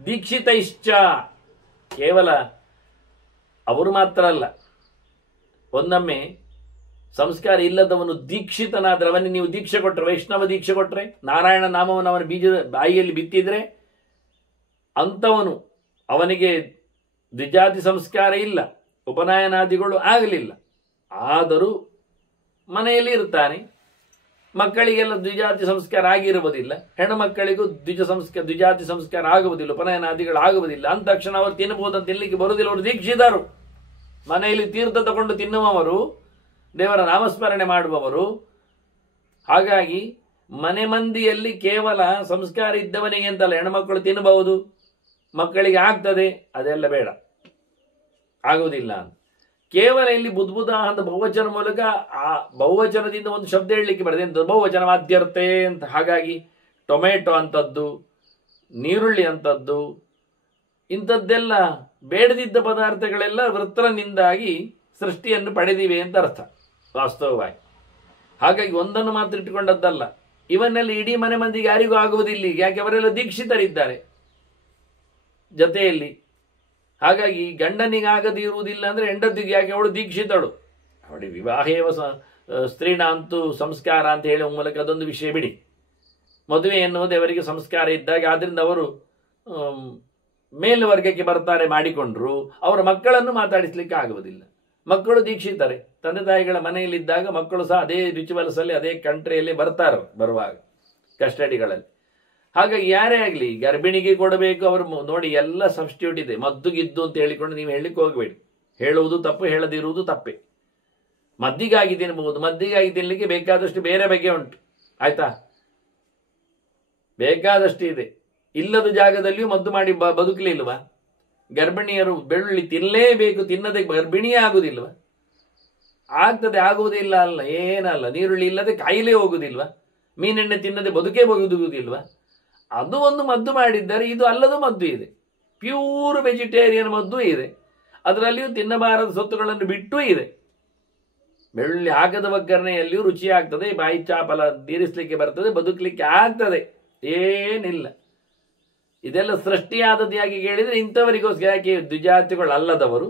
ದೀಕ್ಷಿತೈಶ್ಚ, ಕೇವಲ ಅವರು ಮಾತ್ರ ಅಲ್ಲ, ಒಂದೊಮ್ಮೆ ಸಂಸ್ಕಾರ ಇಲ್ಲದವನು ದೀಕ್ಷಿತನಾದರೆ, ಅವನಿಗೆ ನೀವು ದೀಕ್ಷೆ ಕೊಟ್ಟರೆ, ವೈಷ್ಣವ ದೀಕ್ಷೆ ಕೊಟ್ಟರೆ, ನಾರಾಯಣ ನಾಮವನ್ನು ಅವನ ಬೀಜದ ಬಾಯಿಯಲ್ಲಿ ಬಿತ್ತಿದ್ರೆ ಅಂಥವನು, ಅವನಿಗೆ ದ್ವಿಜಾತಿ ಸಂಸ್ಕಾರ ಇಲ್ಲ, ಉಪನಯನಾದಿಗಳು ಆಗಲಿಲ್ಲ, ಆದರೂ ಮನೆಯಲ್ಲಿ ಇರ್ತಾನೆ. ಮಕ್ಕಳಿಗೆಲ್ಲ ದ್ವಿಜಾತಿ ಸಂಸ್ಕಾರ ಆಗಿರುವುದಿಲ್ಲ, ಹೆಣ್ಣು ಮಕ್ಕಳಿಗೂ ದ್ವಿಜಾತಿ ಸಂಸ್ಕಾರ ಆಗುವುದಿಲ್ಲ, ಉಪನಯನಾದಿಗಳು ಆಗುವುದಿಲ್ಲ. ಅಂದ ತಕ್ಷಣ ಅವರು ತಿನ್ನಬಹುದಂತ ತಿನ್ನಲಿಕ್ಕೆ ಬರುವುದಿಲ್ಲ. ಅವರು ದೀಕ್ಷಿತರು, ಮನೆಯಲ್ಲಿ ತೀರ್ಥ ತಗೊಂಡು ತಿನ್ನುವವರು, ದೇವರ ನಾಮಸ್ಮರಣೆ ಮಾಡುವವರು. ಹಾಗಾಗಿ ಮನೆ ಮಂದಿಯಲ್ಲಿ ಕೇವಲ ಸಂಸ್ಕಾರ ಇದ್ದವನಿಗೆ ಅಂತಲ್ಲ, ಹೆಣ್ಣುಮಕ್ಕಳು ತಿನ್ನಬಹುದು, ಮಕ್ಕಳಿಗೆ ಆಗ್ತದೆ, ಅದೆಲ್ಲ ಬೇಡ, ಆಗುವುದಿಲ್ಲ. ಕೇವಲ ಇಲ್ಲಿ ಬುದ್ಬುದ ಅಂತ ಬಹುವಚನ ಮೂಲಕ, ಆ ಬಹುವಚನದಿಂದ ಒಂದು ಶಬ್ದ ಹೇಳಲಿಕ್ಕೆ ಬರ್ತದೆ, ಎಂತ ಬಹುವಚನ ವಾದ್ಯರ್ತೆ ಅಂತ. ಹಾಗಾಗಿ ಟೊಮೆಟೊ ಅಂತದ್ದು, ನೀರುಳ್ಳಿ ಅಂತದ್ದು, ಇಂಥದ್ದೆಲ್ಲ ಬೇಡದಿದ್ದ ಪದಾರ್ಥಗಳೆಲ್ಲ ವೃತ್ರನಿಂದಾಗಿ ಸೃಷ್ಟಿಯನ್ನು ಪಡೆದಿವೆ ಅಂತ ಅರ್ಥ ವಾಸ್ತವವಾಗಿ. ಹಾಗಾಗಿ ಒಂದನ್ನು ಮಾತ್ರ ಇಟ್ಟುಕೊಂಡದ್ದಲ್ಲ, ಇವನ್ನೆಲ್ಲ ಇಡೀ ಮನೆ ಮಂದಿಗೆ ಯಾರಿಗೂ ಆಗುವುದಿಲ್ಲ. ಯಾಕೆ ಅವರೆಲ್ಲ ದೀಕ್ಷಿತರಿದ್ದಾರೆ ಜೊತೆಯಲ್ಲಿ. ಹಾಗಾಗಿ ಗಂಡನಿಗೆ ಆಗದಿರುವುದಿಲ್ಲ ಅಂದರೆ ಹೆಂಡತಿಗೆ, ಯಾಕೆ ಅವಳು ದೀಕ್ಷಿತಳು, ಅವಳಿ ವಿವಾಹೇವ ಸ್ತ್ರೀಣ ಅಂತೂ ಸಂಸ್ಕಾರ ಅಂತ ಹೇಳುವ ಮೂಲಕ ಅದೊಂದು ವಿಷಯ ಬಿಡಿ. ಮದುವೆ ಎನ್ನುವುದು ಅವರಿಗೆ ಸಂಸ್ಕಾರ ಇದ್ದಾಗ, ಆದ್ದರಿಂದ ಅವರು ಮೇಲ್ವರ್ಗಕ್ಕೆ ಬರ್ತಾರೆ ಮಾಡಿಕೊಂಡ್ರು, ಅವರ ಮಕ್ಕಳನ್ನು ಮಾತಾಡಿಸ್ಲಿಕ್ಕೆ ಆಗುವುದಿಲ್ಲ. ಮಕ್ಕಳು ದೀಕ್ಷಿತರೆ, ತಂದೆ ತಾಯಿಗಳ ಮನೆಯಲ್ಲಿದ್ದಾಗ ಮಕ್ಕಳು ಸಹ ಅದೇ ರಿಚುವಲ್ಸ್ ಅಲ್ಲಿ, ಅದೇ ಕಂಟ್ರಿಯಲ್ಲಿ ಬರ್ತಾರೆ ಬರುವಾಗ ಕಸ್ಟಡಿಗಳಲ್ಲಿ. ಹಾಗಾಗಿ ಯಾರೇ ಆಗಲಿ, ಗರ್ಭಿಣಿಗೆ ಕೊಡಬೇಕು, ಅವರು ನೋಡಿ ಎಲ್ಲ ಸಬ್ಸ್ಟಿಟ್ಯೂಟ್ ಇದೆ. ಮದ್ದುಗಿದ್ದು ಅಂತ ಹೇಳಿಕೊಂಡು ನೀವು ಹೇಳಲಿಕ್ಕೆ ಹೋಗಬೇಡಿ. ಹೇಳುವುದು ತಪ್ಪು, ಹೇಳದಿರುವುದು ತಪ್ಪೆ. ಮದ್ದಿಗಾಗಿ ತಿನ್ನಬಹುದು, ಮದ್ದಿಗಾಗಿ ತಿನ್ನಲಿಕ್ಕೆ ಬೇಕಾದಷ್ಟು ಬೇರೆ ಬಗೆ ಉಂಟು, ಆಯ್ತಾ, ಬೇಕಾದಷ್ಟು ಇದೆ. ಇಲ್ಲದ ಜಾಗದಲ್ಲಿಯೂ ಮದ್ದು ಮಾಡಿ ಬದುಕಲಿಲ್ವಾ? ಗರ್ಭಿಣಿಯರು ಬೆಳ್ಳುಳ್ಳಿ ತಿನ್ನಲೇಬೇಕು, ತಿನ್ನದೆ ಗರ್ಭಿಣಿಯೇ ಆಗುದಿಲ್ವ? ಆಗ್ತದೆ, ಆಗುವುದಿಲ್ಲ ಅಲ್ಲ, ಏನಲ್ಲ. ನೀರುಳ್ಳಿ ಇಲ್ಲದೆ ಕಾಯಿಲೆ ಹೋಗುದಿಲ್ವಾ? ಮೀನೆಣ್ಣೆ ತಿನ್ನದೆ ಬದುಕೇ ಬದುಕುವುದಿಲ್ವಾ? ಅದು ಒಂದು ಮದ್ದು ಮಾಡಿದ್ದಾರೆ. ಇದು ಅಲ್ಲದ ಮದ್ದು ಇದೆ, ಪ್ಯೂರ್ ವೆಜಿಟೇರಿಯನ್ ಮದ್ದು ಇದೆ. ಅದರಲ್ಲಿಯೂ ತಿನ್ನಬಾರದ ಸೊತ್ತುಗಳನ್ನು ಬಿಟ್ಟೂ ಇದೆ. ಬೆಳ್ಳುಳ್ಳಿ ಹಾಕದ ಒಗ್ಗರಣೆಯಲ್ಲಿಯೂ ರುಚಿ ಆಗ್ತದೆ, ಬಾಯಿ ಚಾಪಲ ತೀರಿಸಲಿಕ್ಕೆ ಬರ್ತದೆ, ಬದುಕಲಿಕ್ಕೆ ಆಗ್ತದೆ, ಏನಿಲ್ಲ. ಇದೆಲ್ಲ ಸೃಷ್ಟಿಯಾದದ್ದು ಯಾಕೆ ಕೇಳಿದರೆ ಇಂಥವರಿಗೋಸ್ಕರ. ಯಾಕೆ ದ್ವಿಜಾತಿಗಳಲ್ಲದವರು,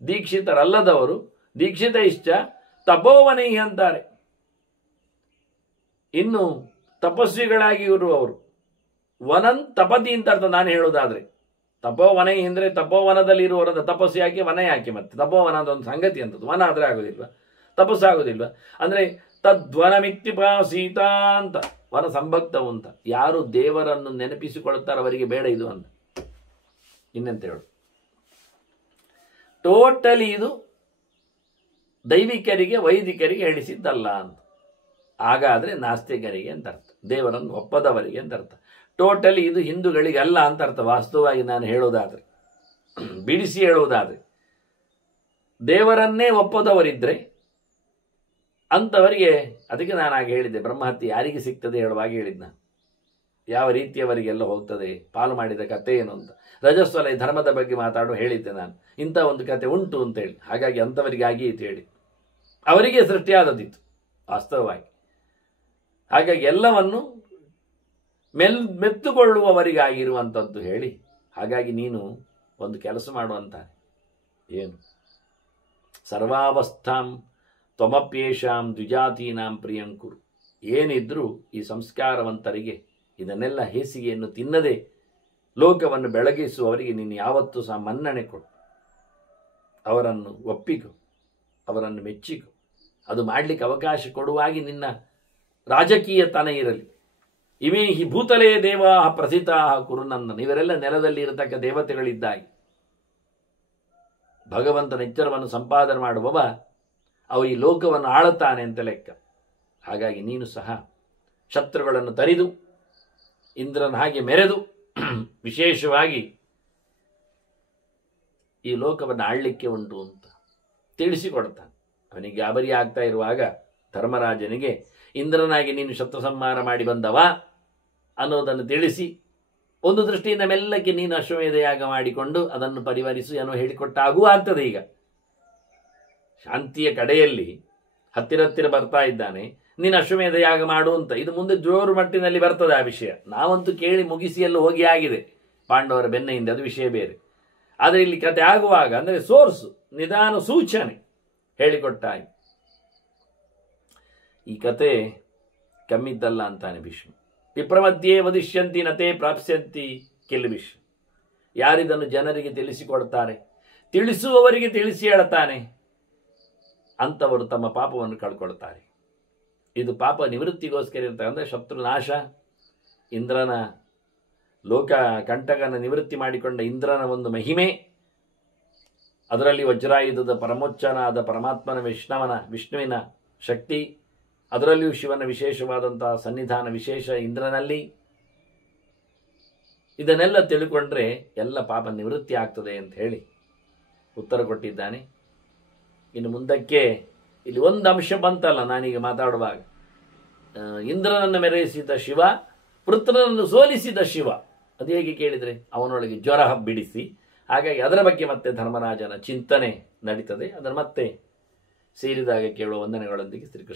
ದೀಕ್ಷಿತರಲ್ಲದವರು, ದೀಕ್ಷಿತ ಇಷ್ಟ ತಪೋವನೈ ಅಂತಾರೆ. ಇನ್ನು ತಪಸ್ವಿಗಳಾಗಿ ಇರುವವರು, ವನನ್ ತಪತಿ ಅಂತ ಅರ್ಥ ನಾನು ಹೇಳೋದಾದ್ರೆ. ತಪೋವನೈ ಅಂದರೆ ತಪೋವನದಲ್ಲಿ ಇರುವವರ ತಪಸ್ಸು ಯಾಕೆ, ವನ ಯಾಕೆ? ಮತ್ತೆ ತಪೋವನ ಅದೊಂದು ಸಂಗತಿ ಅಂತದ್ದು, ವನ ಆದರೆ ಆಗೋದಿಲ್ವ? ತಪಸ್ಸಾಗೋದಿಲ್ವ? ಅಂದರೆ ತದ್ವನಮಿತ್ಯುಪಾಸೀತ ಅಂತ, ವನ ಸಂಭಕ್ತವು ಅಂತ. ಯಾರು ದೇವರನ್ನು ನೆನಪಿಸಿಕೊಳ್ತಾರೋ ಅವರಿಗೆ ಬೇಡ ಇದು ಅಂತ. ಇನ್ನೆಂತ ಹೇಳು, ಟೋಟಲಿ ಇದು ದೈವಿಕರಿಗೆ ವೈದಿಕರಿಗೆ ಹೇಳಿಸಿದ್ದಲ್ಲ ಅಂತ. ಹಾಗಾದರೆ ನಾಸ್ತಿಕರಿಗೆ ಅಂತ ಅರ್ಥ, ದೇವರನ್ನು ಒಪ್ಪದವರಿಗೆ ಅಂತ ಅರ್ಥ. ಟೋಟಲಿ ಇದು ಹಿಂದೂಗಳಿಗೆ ಅಲ್ಲ ಅಂತ ಅರ್ಥ. ವಾಸ್ತವವಾಗಿ ನಾನು ಹೇಳೋದಾದರೆ, ಬಿಡಿಸಿ ಹೇಳುವುದಾದರೆ, ದೇವರನ್ನೇ ಒಪ್ಪದವರಿದ್ದರೆ ಅಂಥವರಿಗೆ, ಅದಕ್ಕೆ ನಾನು ಹಾಗೆ ಹೇಳಿದ್ದೆ, ಬ್ರಹ್ಮಹತ್ಯೆ ಯಾರಿಗೆ ಸಿಗ್ತದೆ ಹೇಳುವಾಗ ಹೇಳಿದ್ದು ನಾನು, ಯಾವ ರೀತಿಯವರಿಗೆಲ್ಲ ಹೋಗ್ತದೆ, ಪಾಲು ಮಾಡಿದ ಕತೆ ಏನು ಅಂತ. ರಜಸ್ವಲ ಧರ್ಮದ ಬಗ್ಗೆ ಮಾತಾಡುವ ಹೇಳಿದ್ದೆ ನಾನು, ಇಂಥ ಒಂದು ಕತೆ ಉಂಟು ಅಂತೇಳಿ. ಹಾಗಾಗಿ ಅಂಥವರಿಗಾಗಿ ಅಂತ ಹೇಳಿ ಅವರಿಗೆ ಸೃಷ್ಟಿಯಾದದಿತ್ತು ವಾಸ್ತವವಾಗಿ. ಹಾಗಾಗಿ ಎಲ್ಲವನ್ನು ಮೆತ್ತುಕೊಳ್ಳುವವರಿಗಾಗಿರುವಂಥದ್ದು ಹೇಳಿ. ಹಾಗಾಗಿ ನೀನು ಒಂದು ಕೆಲಸ ಮಾಡುವಂತಾನೆ, ಏನು, ಸರ್ವಾವಸ್ಥಾಂ ತ್ವಮಪ್ಯೇಷಾಂ ದ್ವಿಜಾತೀನಾಂ ಪ್ರಿಯಂಕುರು. ಏನಿದ್ರೂ ಈ ಸಂಸ್ಕಾರವಂತರಿಗೆ ಇದನ್ನೆಲ್ಲ ಹೇಸಿಗೆಯನ್ನು ತಿನ್ನದೆ ಲೋಕವನ್ನು ಬೆಳಗಿಸುವವರಿಗೆ ನೀನು ಯಾವತ್ತೂ ಸಹ ಮನ್ನಣೆ ಕೊಡು, ಅವರನ್ನು ಒಪ್ಪಿಕೊ, ಅವರನ್ನು ಮೆಚ್ಚಿಕೊ. ಅದು ಮಾಡಲಿಕ್ಕೆ ಅವಕಾಶ ಕೊಡುವಾಗಿ ನಿನ್ನ ರಾಜಕೀಯತನ ಇರಲಿ. ಇವೇ ಹಿ ಭೂತಲೇ ದೇವಾ ಪ್ರಸಿತಾ ಕುರುನಂದನ. ಇವರೆಲ್ಲ ನೆಲದಲ್ಲಿ ಇರತಕ್ಕ ದೇವತೆಗಳಿದ್ದಾಗಿ ಭಗವಂತನ ಎಚ್ಚರವನ್ನು ಸಂಪಾದನೆ ಮಾಡುವವ ಅವ ಈ ಲೋಕವನ್ನು ಆಳುತ್ತಾನೆ ಅಂತ ಲೆಕ್ಕ. ಹಾಗಾಗಿ ನೀನು ಸಹ ಶತ್ರುಗಳನ್ನು ತರಿದು ಇಂದ್ರನ ಹಾಗೆ ಮೆರೆದು ವಿಶೇಷವಾಗಿ ಈ ಲೋಕವನ್ನು ಆಳಲಿಕ್ಕೆ ಉಂಟು ಅಂತ ತಿಳಿಸಿಕೊಡ್ತಾನೆ. ಅವನಿಗೆ ಗಾಬರಿ ಆಗ್ತಾ ಇರುವಾಗ ಧರ್ಮರಾಜನಿಗೆ ಇಂದ್ರನಾಗಿ ನೀನು ಶತ್ರು ಸಂಹಾರ ಮಾಡಿ ಬಂದವ ಅನ್ನೋದನ್ನು ತಿಳಿಸಿ, ಒಂದು ದೃಷ್ಟಿಯಿಂದ ಮೆಲ್ಲಕ್ಕೆ ನೀನು ಅಶ್ವಮೇಧ ಯಾಗ ಮಾಡಿಕೊಂಡು ಅದನ್ನು ಪರಿವರಿಸು ಏನೋ ಹೇಳಿಕೊಟ್ಟಾಗೂ ಆಗ್ತದೆ. ಈಗ ಶಾಂತಿಯ ಕಡೆಯಲ್ಲಿ ಹತ್ತಿರ ಬರ್ತಾ ಇದ್ದಾನೆ, ನೀನು ಅಶ್ವಮೇಧ ಯಾಗ ಮಾಡು ಅಂತ. ಇದು ಮುಂದೆ ಜೋರು ಮಟ್ಟಿನಲ್ಲಿ ಬರ್ತದೆ ಆ ವಿಷಯ. ನಾವಂತೂ ಕೇಳಿ ಮುಗಿಸಿ ಎಲ್ಲ ಹೋಗಿ ಆಗಿದೆ ಪಾಂಡವರ ಬೆನ್ನೆಯಿಂದ, ಅದು ವಿಷಯ ಬೇರೆ. ಆದರೆ ಇಲ್ಲಿ ಕತೆ ಆಗುವಾಗ ಅಂದರೆ ಸೋರ್ಸು, ನಿಧಾನ ಸೂಚನೆ ಹೇಳಿಕೊಟ್ಟಾಗಿ. ಈ ಕತೆ ಕಮ್ಮಿದ್ದಲ್ಲ ಅಂತಾನೆ ಭೀಷ್ಮ. ವಿಪ್ರಮಧ್ಯೆ ವದಿಷ್ಯಂತಿ ನತೆ ಪ್ರಾಪ್ಸ್ಯಂತಿ ಕಿಲ್ ಭೀಷ್ಮ. ಯಾರಿದನ್ನು ಜನರಿಗೆ ತಿಳಿಸಿಕೊಡ್ತಾರೆ, ತಿಳಿಸುವವರಿಗೆ ತಿಳಿಸಿ ಹೇಳುತ್ತಾನೆ, ಅಂಥವರು ತಮ್ಮ ಪಾಪವನ್ನು ಕಳ್ಕೊಳ್ತಾರೆ. ಇದು ಪಾಪ ನಿವೃತ್ತಿಗೋಸ್ಕರ ಇರ್ತಾರೆ. ಅಂದರೆ ಶತ್ರುನಾಶ, ಇಂದ್ರನ ಲೋಕ ಕಂಟಕನ ನಿವೃತ್ತಿ ಮಾಡಿಕೊಂಡ ಇಂದ್ರನ ಒಂದು ಮಹಿಮೆ, ಅದರಲ್ಲಿ ವಜ್ರಾಯುಧದ ಪರಮೋಚ್ಚನಾದ ಪರಮಾತ್ಮನ ವಿಷ್ಣುವಿನ ಶಕ್ತಿ, ಅದರಲ್ಲಿಯೂ ಶಿವನ ವಿಶೇಷವಾದಂತಹ ಸನ್ನಿಧಾನ ವಿಶೇಷ ಇಂದ್ರನಲ್ಲಿ. ಇದನ್ನೆಲ್ಲ ತಿಳ್ಕೊಂಡ್ರೆ ಎಲ್ಲ ಪಾಪ ನಿವೃತ್ತಿ ಆಗ್ತದೆ ಅಂತ ಹೇಳಿ ಉತ್ತರ ಕೊಟ್ಟಿದ್ದಾನೆ. ಇನ್ನು ಮುಂದಕ್ಕೆ ಇಲ್ಲಿ ಒಂದು ಅಂಶ ಬಂತಲ್ಲ ನಾನೀಗ ಮಾತಾಡುವಾಗ, ಇಂದ್ರನನ್ನು ಮೆರೆಯಿಸಿದ ಶಿವ, ಪೃಥ್ವನನ್ನು ಸೋಲಿಸಿದ ಶಿವ. ಅದು ಹೇಗೆ ಕೇಳಿದರೆ ಅವನೊಳಗೆ ಜ್ವರ ಹಬ್ಬಿಡಿಸಿ. ಹಾಗಾಗಿ ಅದರ ಬಗ್ಗೆ ಮತ್ತೆ ಧರ್ಮರಾಜನ ಚಿಂತನೆ ನಡೀತದೆ. ಅದನ್ನು ಮತ್ತೆ ಸೇರಿದಾಗ ಕೇಳುವ ವಂದನೆಗಳೊಂದಿಗೆ ಶ್ರೀಕೃಷ್ಣ.